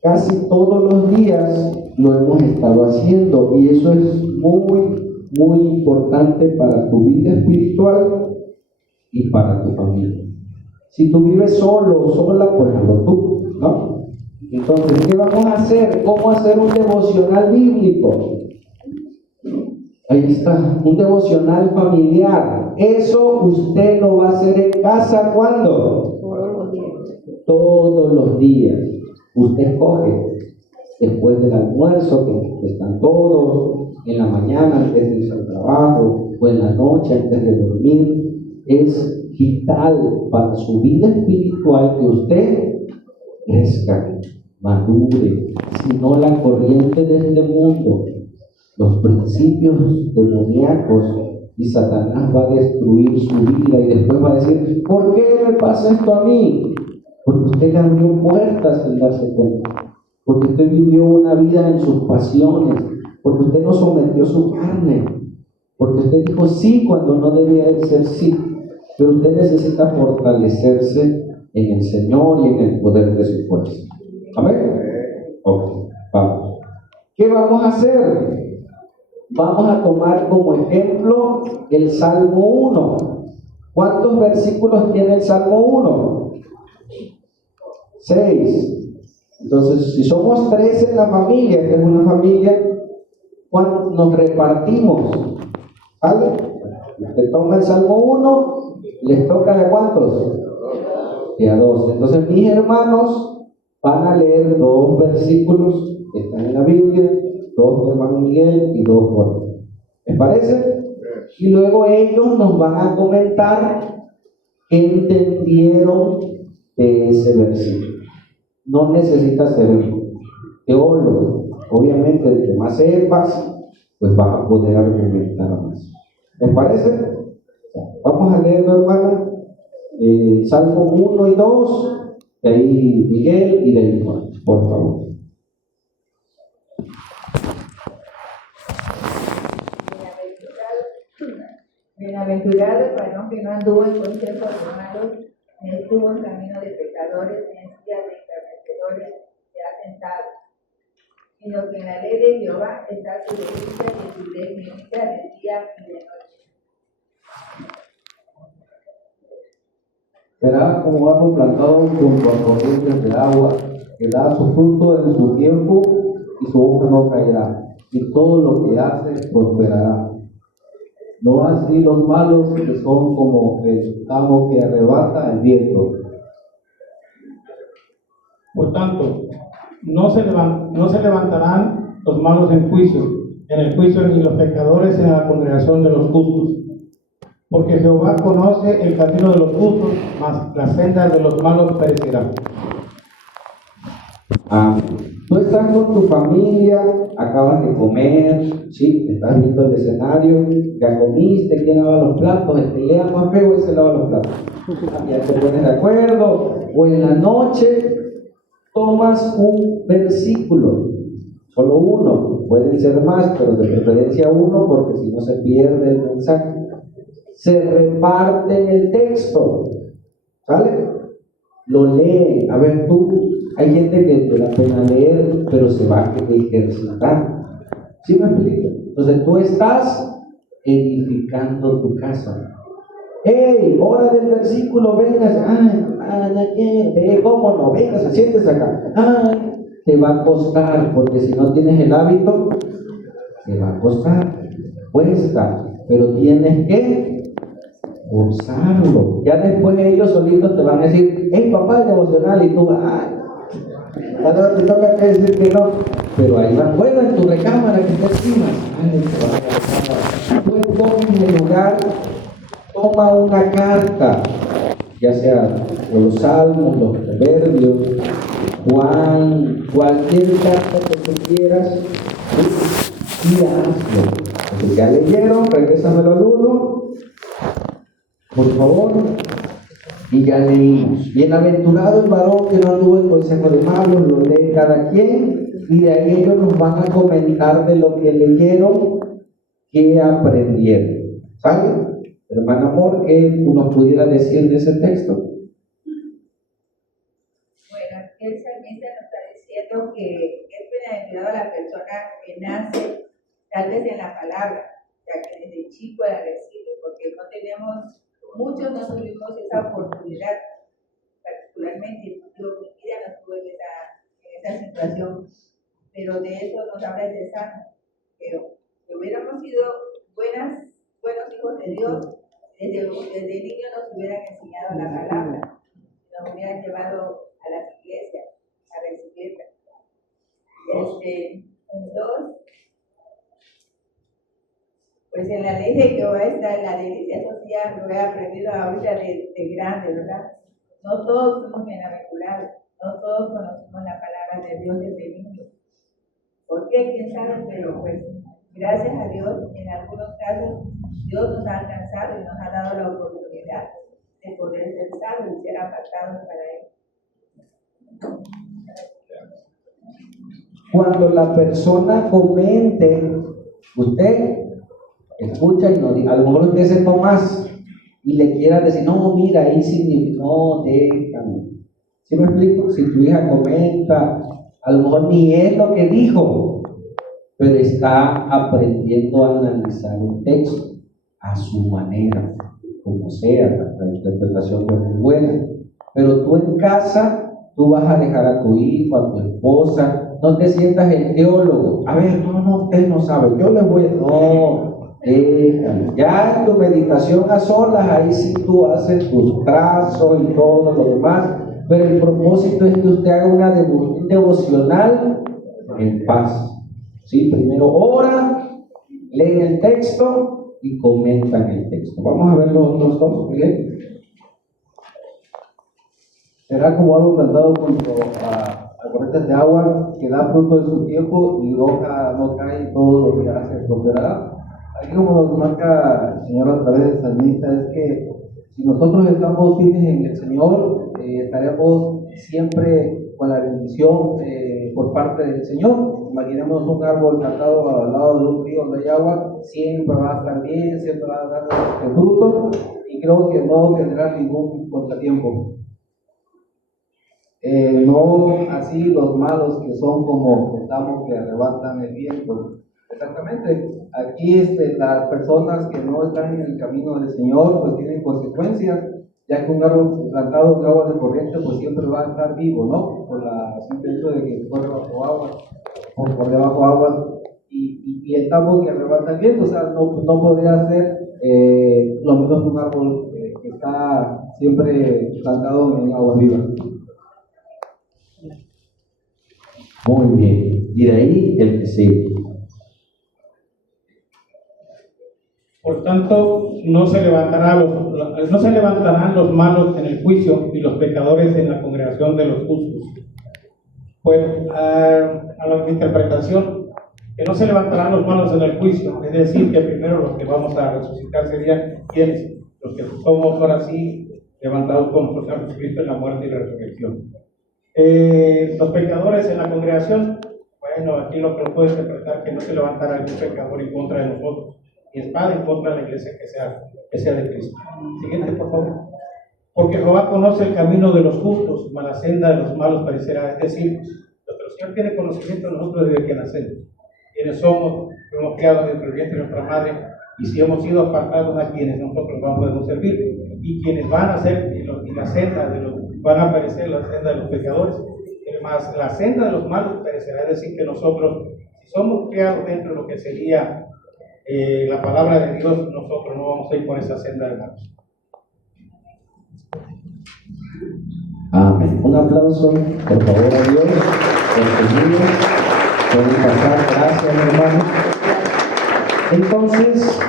casi todos los días lo hemos estado haciendo, y eso es muy importante para tu vida espiritual y para tu familia. Si tú vives solo o sola, pues hazlo tú, ¿no? Entonces, ¿qué vamos a hacer? ¿Cómo hacer un devocional bíblico? Ahí está, un devocional familiar. Eso usted lo va a hacer en casa, ¿cuándo? Todos los días. Todos los días. Usted escoge, después del almuerzo, que están todos, en la mañana antes de irse al trabajo, o en la noche antes de dormir. Es vital para su vida espiritual que usted crezca, madure. Si no, la corriente de este mundo, los principios demoníacos, y Satanás va a destruir su vida, y después va a decir, ¿por qué me pasa esto a mí? Porque usted le abrió puertas sin darse cuenta, porque usted vivió una vida en sus pasiones, porque usted no sometió su carne, porque usted dijo sí cuando no debía de ser sí. Pero usted necesita fortalecerse en el Señor y en el poder de su fuerza. ¿Amén? Ok, vamos. ¿Qué vamos a hacer? Vamos a tomar como ejemplo el Salmo 1. ¿Cuántos versículos tiene el Salmo 1? 6. Entonces, si somos 3 en la familia, esta es una familia, ¿cuántos nos repartimos? ¿Vale? Usted toma el Salmo 1, les toca de cuántos? De a 2. Entonces, mis hermanos van a leer 2 versículos que están en la Biblia, 2 por hermano Miguel y 2 por mí. ¿Les parece? Y luego ellos nos van a comentar qué entendieron de ese versículo. No necesitas ser un teólogo. Obviamente, el que más sepas, pues vas a poder argumentar más. ¿Les parece? Vamos a leerlo, hermana. Salmo 1 y 2, de ahí Miguel y de ahí Juan, por favor. Bienaventurado el varón que no anduvo en consejo de malos, ni estuvo en camino de pecadores, ni en silla de escarnecedores se ha sentado, sino que en la ley de Jehová está su delicia, y en su ley medita de día y de noche. Será como árbol plantado junto a corrientes de agua, que da su fruto en su tiempo y su hoja no caerá, y todo lo que hace prosperará. No así los malos, que son como el tamo que arrebata el viento. Por tanto, no se levantarán los malos en el juicio ni los pecadores en la congregación de los justos. Porque Jehová conoce el camino de los justos, mas las sendas de los malos perecerán. Tú estás con tu familia, acabas de comer, ¿sí? Estás viendo el escenario, ya comiste, ¿quién lava los platos? El que lea más feo, ese lava los platos. Ya te pones de acuerdo, o en la noche tomas un versículo, solo uno, pueden ser más, pero de preferencia uno, porque si no se pierde el mensaje. Se reparten el texto, ¿sale? Lo leen. A ver, hay gente que te da pena leer, pero se va a ejercitar. ¿Sí me explico? Entonces tú estás edificando tu casa. ¡Hey! Hora del versículo, vengas. ¿Cómo no? Vengas, siéntese acá. Te va a costar, porque si no tienes el hábito, te va a costar. Cuesta, pero tienes que forzarlo. Ya después ellos solitos te van a decir, hey papá, el devocional, y tú, ay, ahora te toca que decir que no, pero ahí van, bueno, en tu recámara que está encima, ay, te vas a la recámara. Tú escoges el lugar, toma una carta, ya sea los salmos, los proverbios, Juan, cualquier carta que tú quieras, y hazlo. Entonces, ya leyeron, regrésamelo al uno, por favor, y ya leímos. Bienaventurado el varón que no anduvo en consejo de malos, lo lee cada quien, y de ahí ellos nos van a comentar de lo que leyeron, que aprendieron. ¿Sale? Hermana Amor, ¿qué tú nos pudieras decir de ese texto? Bueno, aquí el salmista nos está diciendo que es bienaventurado la persona que nace tal vez en la palabra, ya que desde chico la recibe, porque no tenemos, muchos no tuvimos esa oportunidad, particularmente yo mi vida no tuve en esa situación, pero de eso nos habla ese salmo, pero si hubiéramos sido buenos hijos de Dios, desde niños nos hubieran enseñado la palabra, nos hubieran llevado a las iglesias a recibirla. Dos, pues en la ley de Jehová está la delicia social, lo he aprendido ahorita de grande, ¿verdad? No todos somos bienaventurados, no todos conocemos la palabra de Dios desde niños. ¿Por qué? ¿Quién sabe? Pero pues, gracias a Dios, en algunos casos, Dios nos ha alcanzado y nos ha dado la oportunidad de poder ser salvos y ser apartados para Él. Cuando la persona comente, usted escucha y no, a lo mejor usted sepa más y le quiera decir, no, mira, ahí significa, no, déjame. ¿Sí me explico? Si tu hija comenta, a lo mejor ni es lo que dijo, pero está aprendiendo a analizar el texto a su manera, como sea, la interpretación no es muy buena. Pero tú en casa, tú vas a dejar a tu hijo, a tu esposa, no te sientas el teólogo. A ver, no, usted no sabe, yo les voy a... No, déjalo. Ya en tu meditación a solas, ahí sí tú haces tus trazos y todo lo demás, pero el propósito es que usted haga un devocional en paz. ¿Sí? Primero ora, leen el texto y comentan el texto. Vamos a ver los otros dos. ¿Bien? Será como algo plantado junto a corrientes de agua que da fruto en su tiempo y hoja no cae y todo lo que hace prosperará. Aquí como nos marca el Señor a través del salmista es que si nosotros estamos firmes en el Señor, estaremos siempre con la bendición por parte del Señor. Imaginemos un árbol plantado al lado de un río donde hay agua, siempre va a estar bien, siempre va a dar fruto y creo que no tendrá ningún contratiempo. No así los malos que son como pensamos que arrebatan el viento. Exactamente, aquí las personas que no están en el camino del Señor pues tienen consecuencias, ya que un árbol plantado en agua de corriente pues siempre va a estar vivo, ¿no? Por la simple hecho de que corre bajo agua o por debajo aguas y estamos que arrebata el viento, o sea, no podría ser lo mismo que un árbol que está siempre plantado en agua viva. Muy bien. Y de ahí el que sigue. Por tanto, no se levantarán los malos en el juicio y los pecadores en la congregación de los justos. Pues a la interpretación, que no se levantarán los malos en el juicio, es decir, que primero los que vamos a resucitar serían quienes, los que somos ahora sí levantados con nuestro Señor Jesucristo en la muerte y la resurrección. Los pecadores en la congregación, bueno, aquí lo que lo puedo interpretar que no se levantará algún pecador en contra de nosotros, y espada en contra de la iglesia que sea de Cristo. Siguiente, por favor. Porque Jehová conoce el camino de los justos, mas la senda de los malos parecerá. Es decir, nuestro Señor tiene conocimiento de nosotros desde que nacemos. Quienes somos, fuimos criados dentro del vientre de nuestra madre, y si hemos sido apartados a quienes nosotros podemos servir, y quienes van a ser, y la senda de los, van a aparecer la senda de los pecadores, más la senda de los malos parecerá. Es decir, que nosotros, si somos criados dentro de lo que sería la palabra de Dios, nosotros no vamos a ir por esa senda de malos. Amén. Un aplauso, por favor, a Dios, por sus niños. Pueden pasar, gracias, hermanos. Entonces,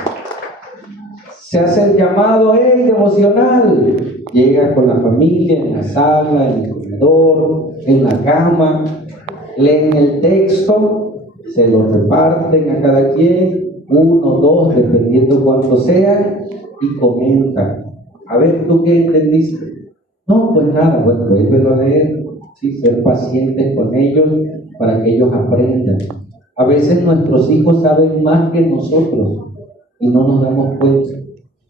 se hace el llamado devocional. Llega con la familia en la sala, en el comedor, en la cama, leen el texto, se lo reparten a cada quien, 1, 2, dependiendo cuánto sea, y comentan. A ver, ¿tú qué entendiste? No, pues nada, bueno, vuélvelo a leer, ¿sí? Ser pacientes con ellos para que ellos aprendan. A veces nuestros hijos saben más que nosotros y no nos damos cuenta.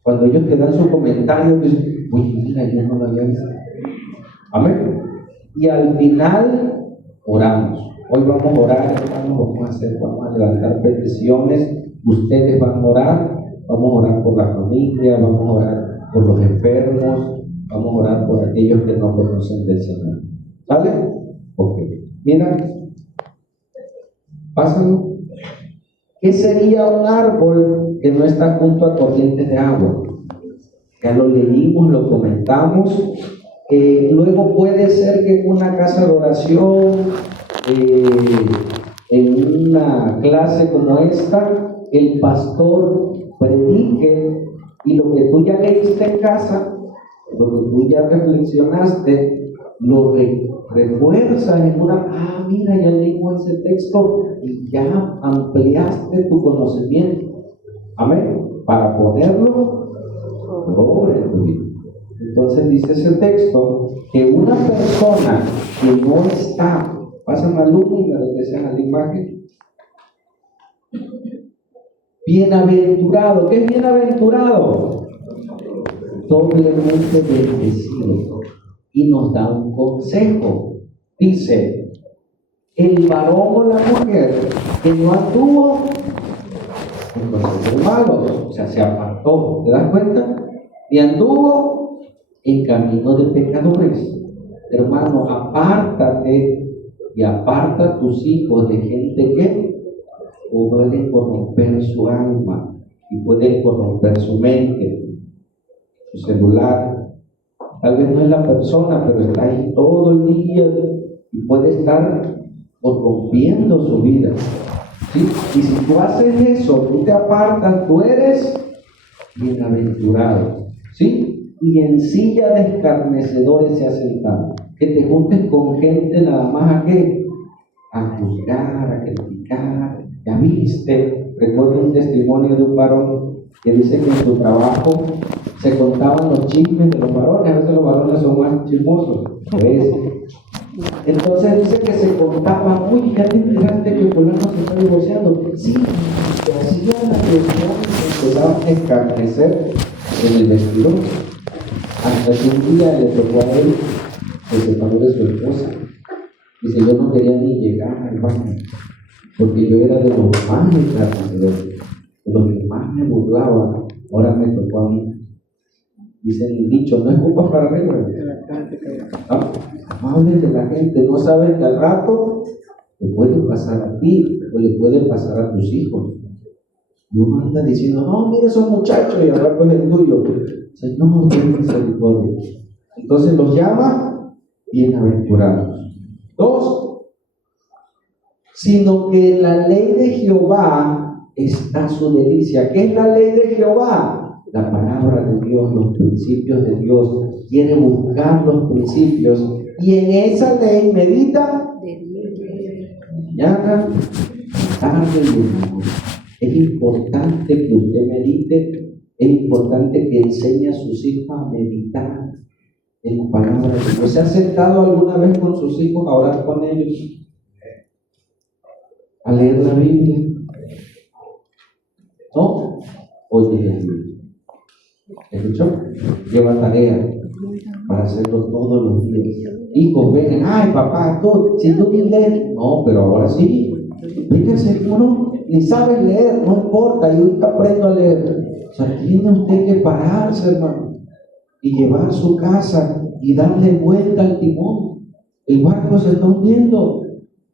Cuando ellos te dan sus comentarios, dicen, uy, mira, yo no lo había visto. Amén. Y al final, oramos. Hoy vamos a orar, hermanos, vamos a levantar peticiones. Ustedes van a orar, vamos a orar por la familia, vamos a orar por los enfermos, vamos a orar por aquellos que no conocen del Señor. ¿Vale? Ok. Mira, pásalo. ¿Qué sería un árbol que no está junto a corrientes de agua? Ya lo leímos, lo comentamos. Luego puede ser que en una casa de oración, en una clase como esta, el pastor predique y lo que tú ya leíste en casa, lo que tú ya reflexionaste, lo refuerzas en una, mira, ya leímos ese texto y ya ampliaste tu conocimiento. Amén. Para ponerlo por en tu vida. Entonces dice ese texto que una persona que no está, pasan la luz y la regresan a la imagen. Bienaventurado, ¿qué es bienaventurado? Doblemente bendecido. Y nos da un consejo. Dice, el varón o la mujer que no anduvo en cosas malos, o sea, se apartó, ¿te das cuenta? Y anduvo en camino de pecadores. Hermano, apártate y aparta a tus hijos de gente que puede corromper su alma y puede corromper su mente, su celular. Tal vez no es la persona, pero está ahí todo el día y puede estar corrompiendo su vida. ¿Sí? Y si tú haces eso, tú te apartas, tú eres bienaventurado. ¿Sí? Y en silla de escarnecedores se ha sentado. Que te juntes con gente nada más a qué? A juzgar, a criticar. ¿Ya viste? Recuerdo un testimonio de un varón que dice que en su trabajo se contaban los chismes de los varones. A veces los varones son más chismosos. ¿Ves? Entonces dice que se contaban, uy, ya te enteraste que fulano se está divorciando. Sí, se hacían la reunión y empezaban a escarnecer en el vestidor. Hasta que un día le tocó a él, se separó de su esposa. Dice, yo no quería ni llegar al baño, porque yo era de los más escarnecedores, de los que más me burlaban. Ahora me tocó a mí. Dice el dicho, no es culpa para arriba. No hables de la gente, no sabes que al rato te puede pasar a ti o le puede pasar a tus hijos. Y uno anda diciendo, no, mira esos muchachos, y al rato es el tuyo. Señor, ten misericordia. Entonces los llama bienaventurados. 2, sino que en la ley de Jehová está su delicia. ¿Qué es la ley de Jehová? La palabra de Dios, los principios de Dios. Quiere buscar los principios y en esa ley medita mañana, tarde y noche. Es importante que usted medite, es importante que enseñe a sus hijos a meditar en la palabra de Dios. ¿Se ha sentado alguna vez con sus hijos a orar con ellos? A leer la Biblia. ¿No? Oye, ¿escuchó? Lleva tarea para hacerlo todos los días. Hijos, ven, ay papá, si tú ni lees, no, pero ahora sí. Fíjese, uno ni sabes leer, no importa, yo ahorita aprendo a leer. O sea, tiene usted que pararse, hermano, y llevar su casa y darle vuelta al timón. El barco se está hundiendo,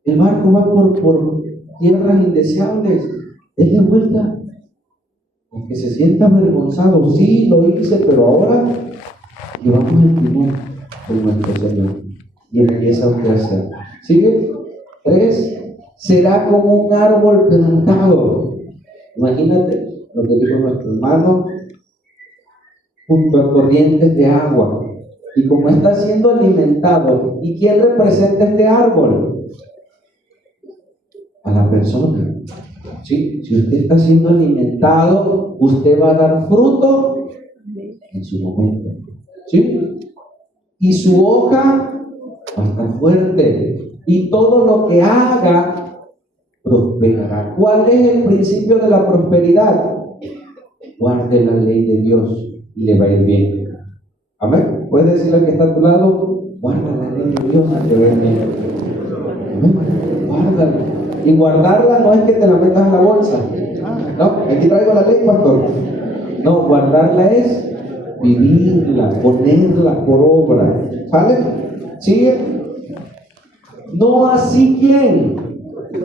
el barco va por tierras indeseables. Denle vuelta. Aunque se sienta avergonzado, sí, lo hice, pero ahora llevamos el timón. con nuestro Señor. Y empieza a crecer. ¿Sigue? 3. Será como un árbol plantado. Imagínate lo que dijo nuestro hermano, junto a corrientes de agua. Y como está siendo alimentado, ¿y quién representa este árbol? A la persona. ¿Sí? Si usted está siendo alimentado, usted va a dar fruto en su momento. ¿Sí? Y su hoja va a estar fuerte. Y todo lo que haga prosperará. ¿Cuál es el principio de la prosperidad? Guarde la ley de Dios y le va a ir bien. Amén. Puedes decirle al que está a tu lado, guarda la ley de Dios y te va a ir bien. Amén. Guárdala. Y guardarla no es que te la metas en la bolsa. No, aquí traigo la ley, pastor. No, guardarla es vivirla, ponerla por obra. ¿Sale? ¿Sigue? No así quien,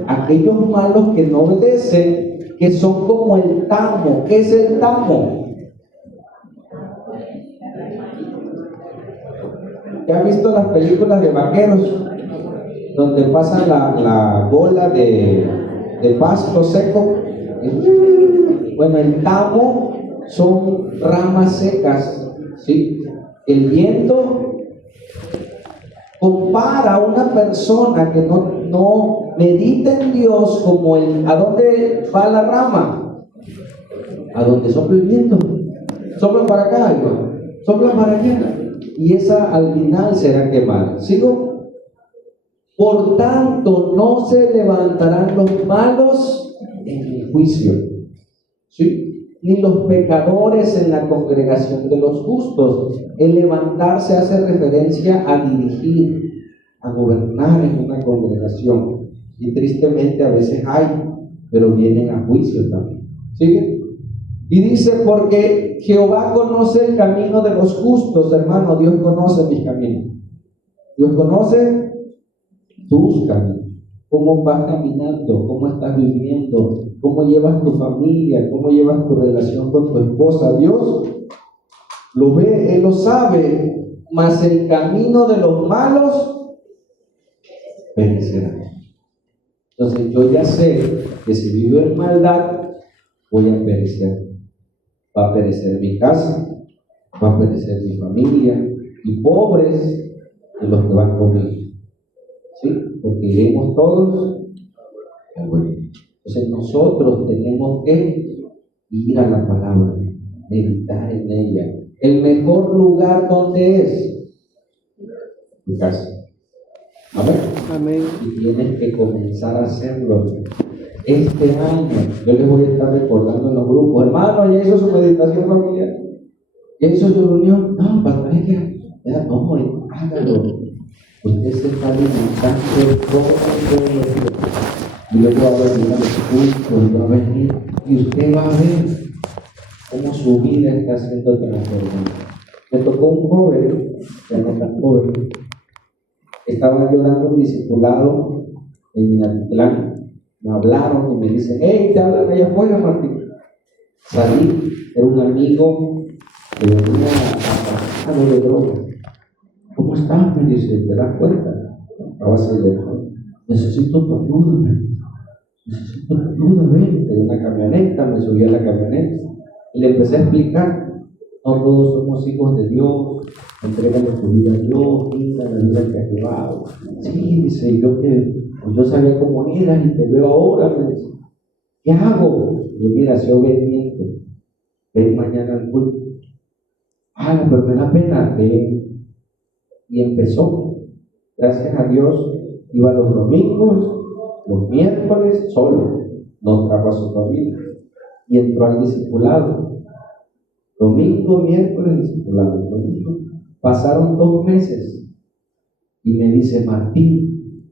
aquellos malos que no obedecen, que son como el tamo. ¿Qué es el tamo? ¿Ya has visto las películas de vaqueros donde pasan la bola de pasto seco? Bueno, el tamo son ramas secas, ¿sí? El viento compara a una persona que no medita en Dios como ¿a dónde va la rama? A donde sopla el viento. Sopla para acá, hermano. Sopla para allá. Y esa al final será quemada. ¿Sigo? Por tanto, no se levantarán los malos en el juicio, ¿sí? Ni los pecadores en la congregación de los justos. El levantarse hace referencia a dirigir, a gobernar en una congregación. Y tristemente a veces hay, pero vienen a juicio también. ¿Sigue? Y dice, porque Jehová conoce el camino de los justos, hermano. Dios conoce mis caminos. Dios conoce tus caminos. Cómo vas caminando, cómo estás viviendo, cómo llevas tu familia, cómo llevas tu relación con tu esposa. Dios lo ve, Él lo sabe, mas el camino de los malos perecerá. Entonces yo ya sé que si vivo en maldad, voy a perecer. Va a perecer mi casa, va a perecer mi familia, y pobres de los que van conmigo. ¿Sí? Porque iremos todos al bueno. Entonces nosotros tenemos que ir a la palabra, meditar en ella. El mejor lugar donde es tu casa. Amén. Amén. Y tienes que comenzar a hacerlo. Este año yo les voy a estar recordando en los grupos, hermano, ¿ya hizo su meditación familiar? ¿Ya hizo su reunión? No, pastor, es que no, hágalo. Usted se está alimentando todo el día. Y luego va a venir a los cultos, va a venir, y usted va a ver cómo su vida está siendo transformada. Me tocó un joven, ya no tan joven, estaba yo dando un discipulado en Minatitlán. Me hablaron y me dicen, hey, te hablan allá afuera, Martín. Salí, era un amigo que venía atrasado de drogas. ¿Cómo estás? Me dice, ¿te das cuenta? Estaba acelerado. Necesito tu ayuda, necesito tu ayuda, ven. Tengo una camioneta, me subí a la camioneta y le empecé a explicar. No todos somos hijos de Dios, entrégale tu vida a Dios, mira la vida que has llevado. Sí, dice, yo sabía cómo eras y te veo ahora, me dice, ¿qué hago? Yo, mira, soy obediente, ven mañana al culto. Ah, pero me da pena, ven. Y empezó, gracias a Dios, iba los domingos, los miércoles, solo, no trajo a su familia, y entró al discipulado. Domingo, miércoles, discipulado, domingo. Pasaron 2 meses y me dice, Martín,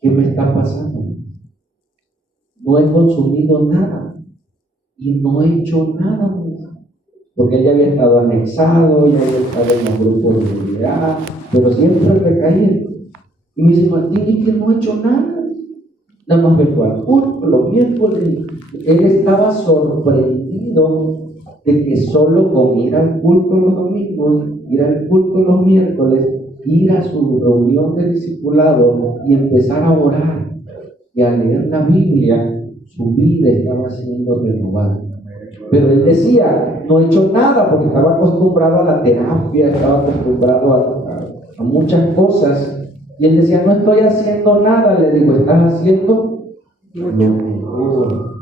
¿qué me está pasando? No he consumido nada y no he hecho nada, porque él ya había estado anexado, ya había estado en los grupos de unidad, pero siempre recaía. Y me dice, Martín, ¿y que no he hecho nada? Nada más vengo al culto los miércoles. Él estaba sorprendido de que solo con ir al culto los domingos, ir al culto los miércoles, ir a su reunión de discipulado y empezar a orar y a leer la Biblia, su vida estaba siendo renovada. Pero él decía, no he hecho nada porque estaba acostumbrado a la terapia, estaba acostumbrado a muchas cosas. Y él decía, no estoy haciendo nada. Le digo, estás haciendo lo mejor.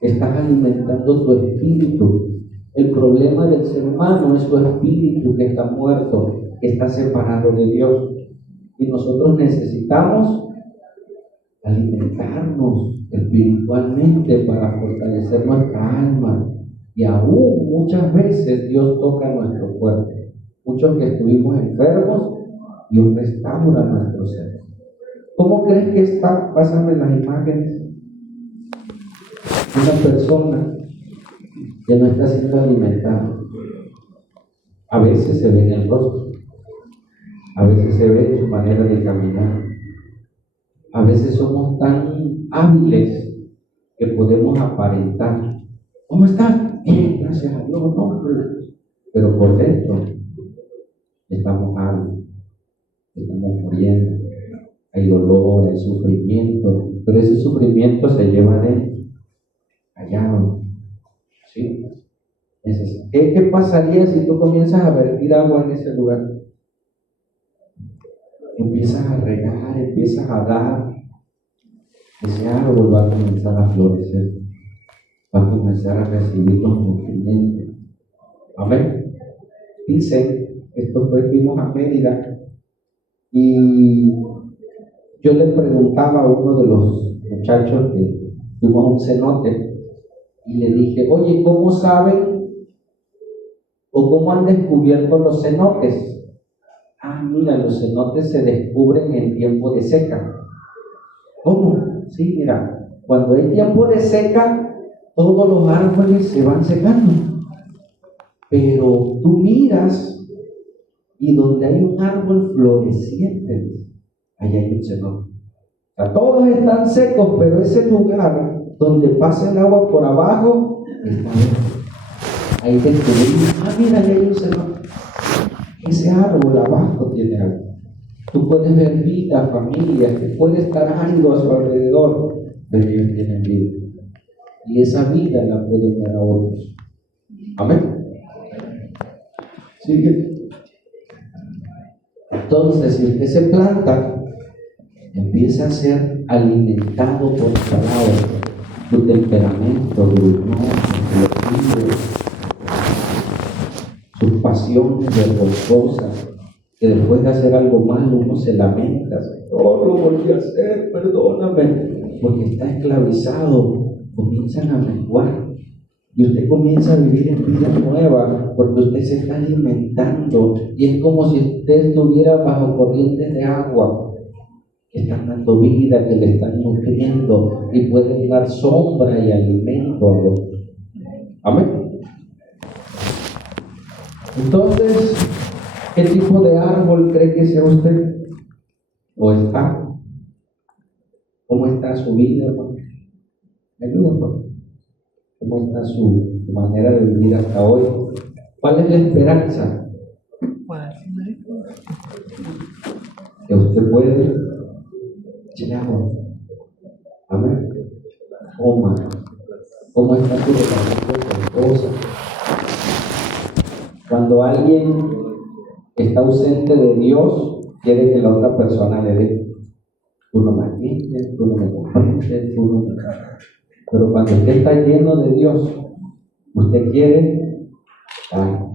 Estás alimentando tu espíritu. El problema del ser humano es su espíritu que está muerto, que está separado de Dios. Y nosotros necesitamos alimentarnos espiritualmente para fortalecer nuestra alma. Y aún muchas veces Dios toca nuestro cuerpo. Muchos que estuvimos enfermos, Dios restaura nuestro ser. ¿Cómo crees que está? Pásame las imágenes. Una persona que no está siendo alimentada. A veces se ve en el rostro, a veces se ve en su manera de caminar. A veces somos tan hábiles que podemos aparentar. ¿Cómo estás? Bien, gracias a Dios. No, pero por dentro estamos hábiles, estamos muriendo. Hay dolor, hay sufrimiento, pero ese sufrimiento se lleva de callado. ¿Sí? ¿Qué pasaría si tú comienzas a vertir agua en ese lugar? Empiezas a regar, empiezas a dar. Ese árbol va a comenzar a florecer, va a comenzar a recibir los nutrientes. Amén. Dicen, fuimos a Mérida y yo le preguntaba a uno de los muchachos que fuimos a un cenote y le dije, oye, ¿cómo saben o cómo han descubierto los cenotes? Ah, mira, los cenotes se descubren en tiempo de seca. ¿Cómo? Sí, mira, cuando hay tiempo de seca, todos los árboles se van secando. Pero tú miras y donde hay un árbol floreciente, ahí hay un cenote. O sea, todos están secos, pero ese lugar donde pasa el agua por abajo está verde. Ahí descubrimos, mira, ahí hay un cenote. Ese árbol abajo tiene algo. Tú puedes ver vida, familias, que puede estar árido a su alrededor, pero ellos tienen vida. Y esa vida la pueden dar a otros. Amén. Sigue. Entonces, si usted se planta, empieza a ser alimentado por la palabra, tu temperamento, gruñón, sus pasiones vergonzosas, que después de hacer algo malo uno se lamenta, Señor, lo volví a hacer, perdóname, porque está esclavizado, comienzan a menguar y usted comienza a vivir en vida nueva porque usted se está alimentando y es como si usted estuviera bajo corrientes de agua que están dando vida, que le están nutriendo y pueden dar sombra y alimento a otros. Amén. Entonces, ¿qué tipo de árbol cree que sea usted? ¿O está? ¿Cómo está su vida, hermano? ¿Me ayuda, hermano? ¿Cómo está su manera de vivir hasta hoy? ¿Cuál es la esperanza? Que usted puede echar agua. Amén. Coma. ¿Cómo está su relación con su esposa? Cuando alguien está ausente de Dios, quiere que la otra persona le dé. Tú no me entiendes, tú no me comprendes, tú no me... Pero cuando usted está lleno de Dios, usted quiere dar,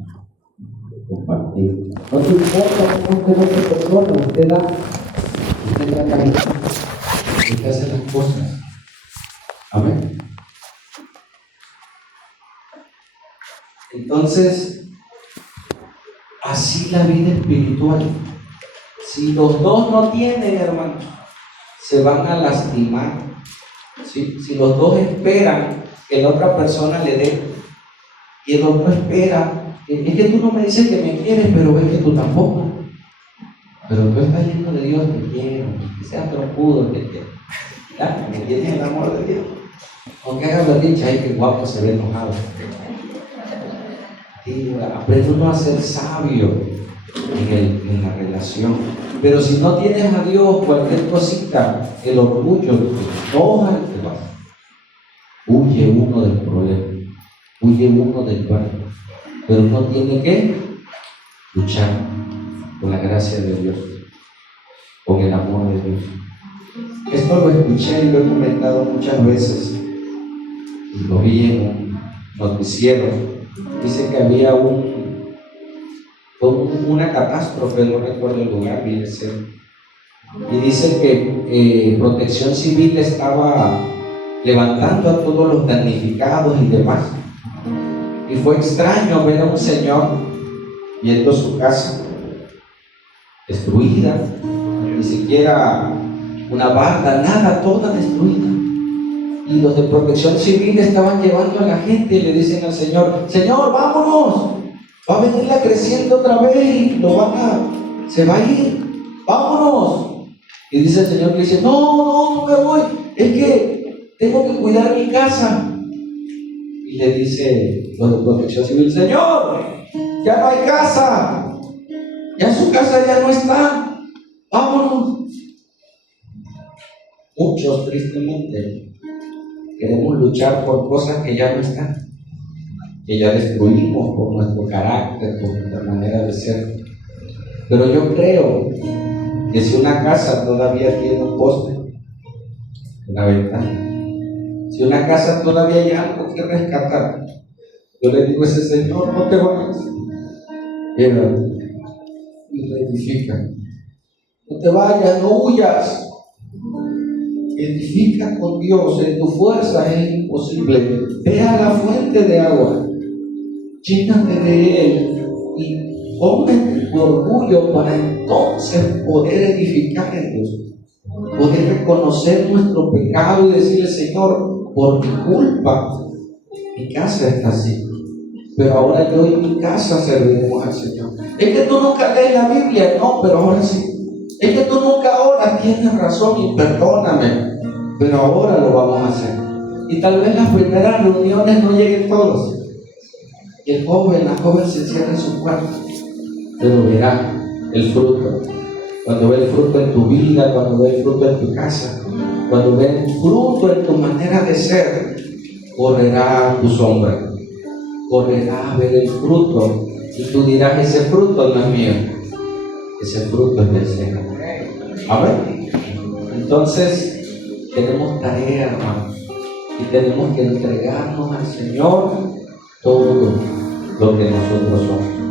compartir. No te importa cómo esté otra persona, usted da, usted trata de usted hace las cosas. Amén. Entonces, así la vida espiritual. Si los dos no tienen, hermano, se van a lastimar. ¿Sí? Si los dos esperan que la otra persona le dé y el otro espera, es que tú no me dices que me quieres, pero ves que tú tampoco. Pero tú estás lleno de Dios, te quiero, que seas trompudo, que tienes el amor de Dios. Aunque haga la dicha, ay, que guapo se ve enojado. Aprende uno a ser sabio. en la relación. Pero si no tienes a Dios, cualquier cosita, el orgullo te enoja y te va. Huye uno del problema, huye uno del mal. Pero uno tiene que luchar con la gracia de Dios, con el amor de Dios. Esto lo escuché y lo he comentado muchas veces. Y lo vi en un noticiero. Dice que había una catástrofe, no recuerdo el lugar, y dice que Protección Civil estaba levantando a todos los damnificados y demás. Y fue extraño ver a un señor viendo su casa destruida, ni siquiera una barda, nada, toda destruida. Y los de Protección Civil estaban llevando a la gente y le dicen al Señor: Señor, vámonos, va a venir la creciente otra vez y se va a ir, vámonos. Y dice el Señor, le dice: no me voy, es que tengo que cuidar mi casa. Y le dice los de Protección Civil: Señor, ya no hay casa, ya su casa ya no está, vámonos. Muchos, tristemente, queremos luchar por cosas que ya no están, que ya destruimos por nuestro carácter, por nuestra manera de ser. Pero yo creo que si una casa todavía tiene un poste, una ventana, si una casa todavía hay algo que rescatar, yo le digo a ese Señor: no te vayas, quédate y reedifica. No te vayas, no huyas. Edifica con Dios, en tu fuerza es imposible. Ve a la fuente de agua, llénate de Él y ponme tu orgullo para entonces poder edificar en Dios, poder reconocer nuestro pecado y decirle: Señor, por mi culpa mi casa está así, pero ahora yo y mi casa serviremos al Señor. Es que tú nunca lees la Biblia, no, pero ahora sí. Es que tú nunca oras, tienes razón y perdóname, pero ahora lo vamos a hacer. Y tal vez las primeras reuniones no lleguen todos, y la joven se encierra en su cuarto, pero verá el fruto. Cuando ve el fruto en tu vida, cuando ve el fruto en tu casa, cuando ve el fruto en tu manera de ser, correrá a tu sombra, correrá a ver el fruto, y tú dirás: ese fruto no es mío, ese fruto es del Señor. Amén. Entonces tenemos tarea, hermanos, y tenemos que entregarnos al Señor todo lo que nosotros somos.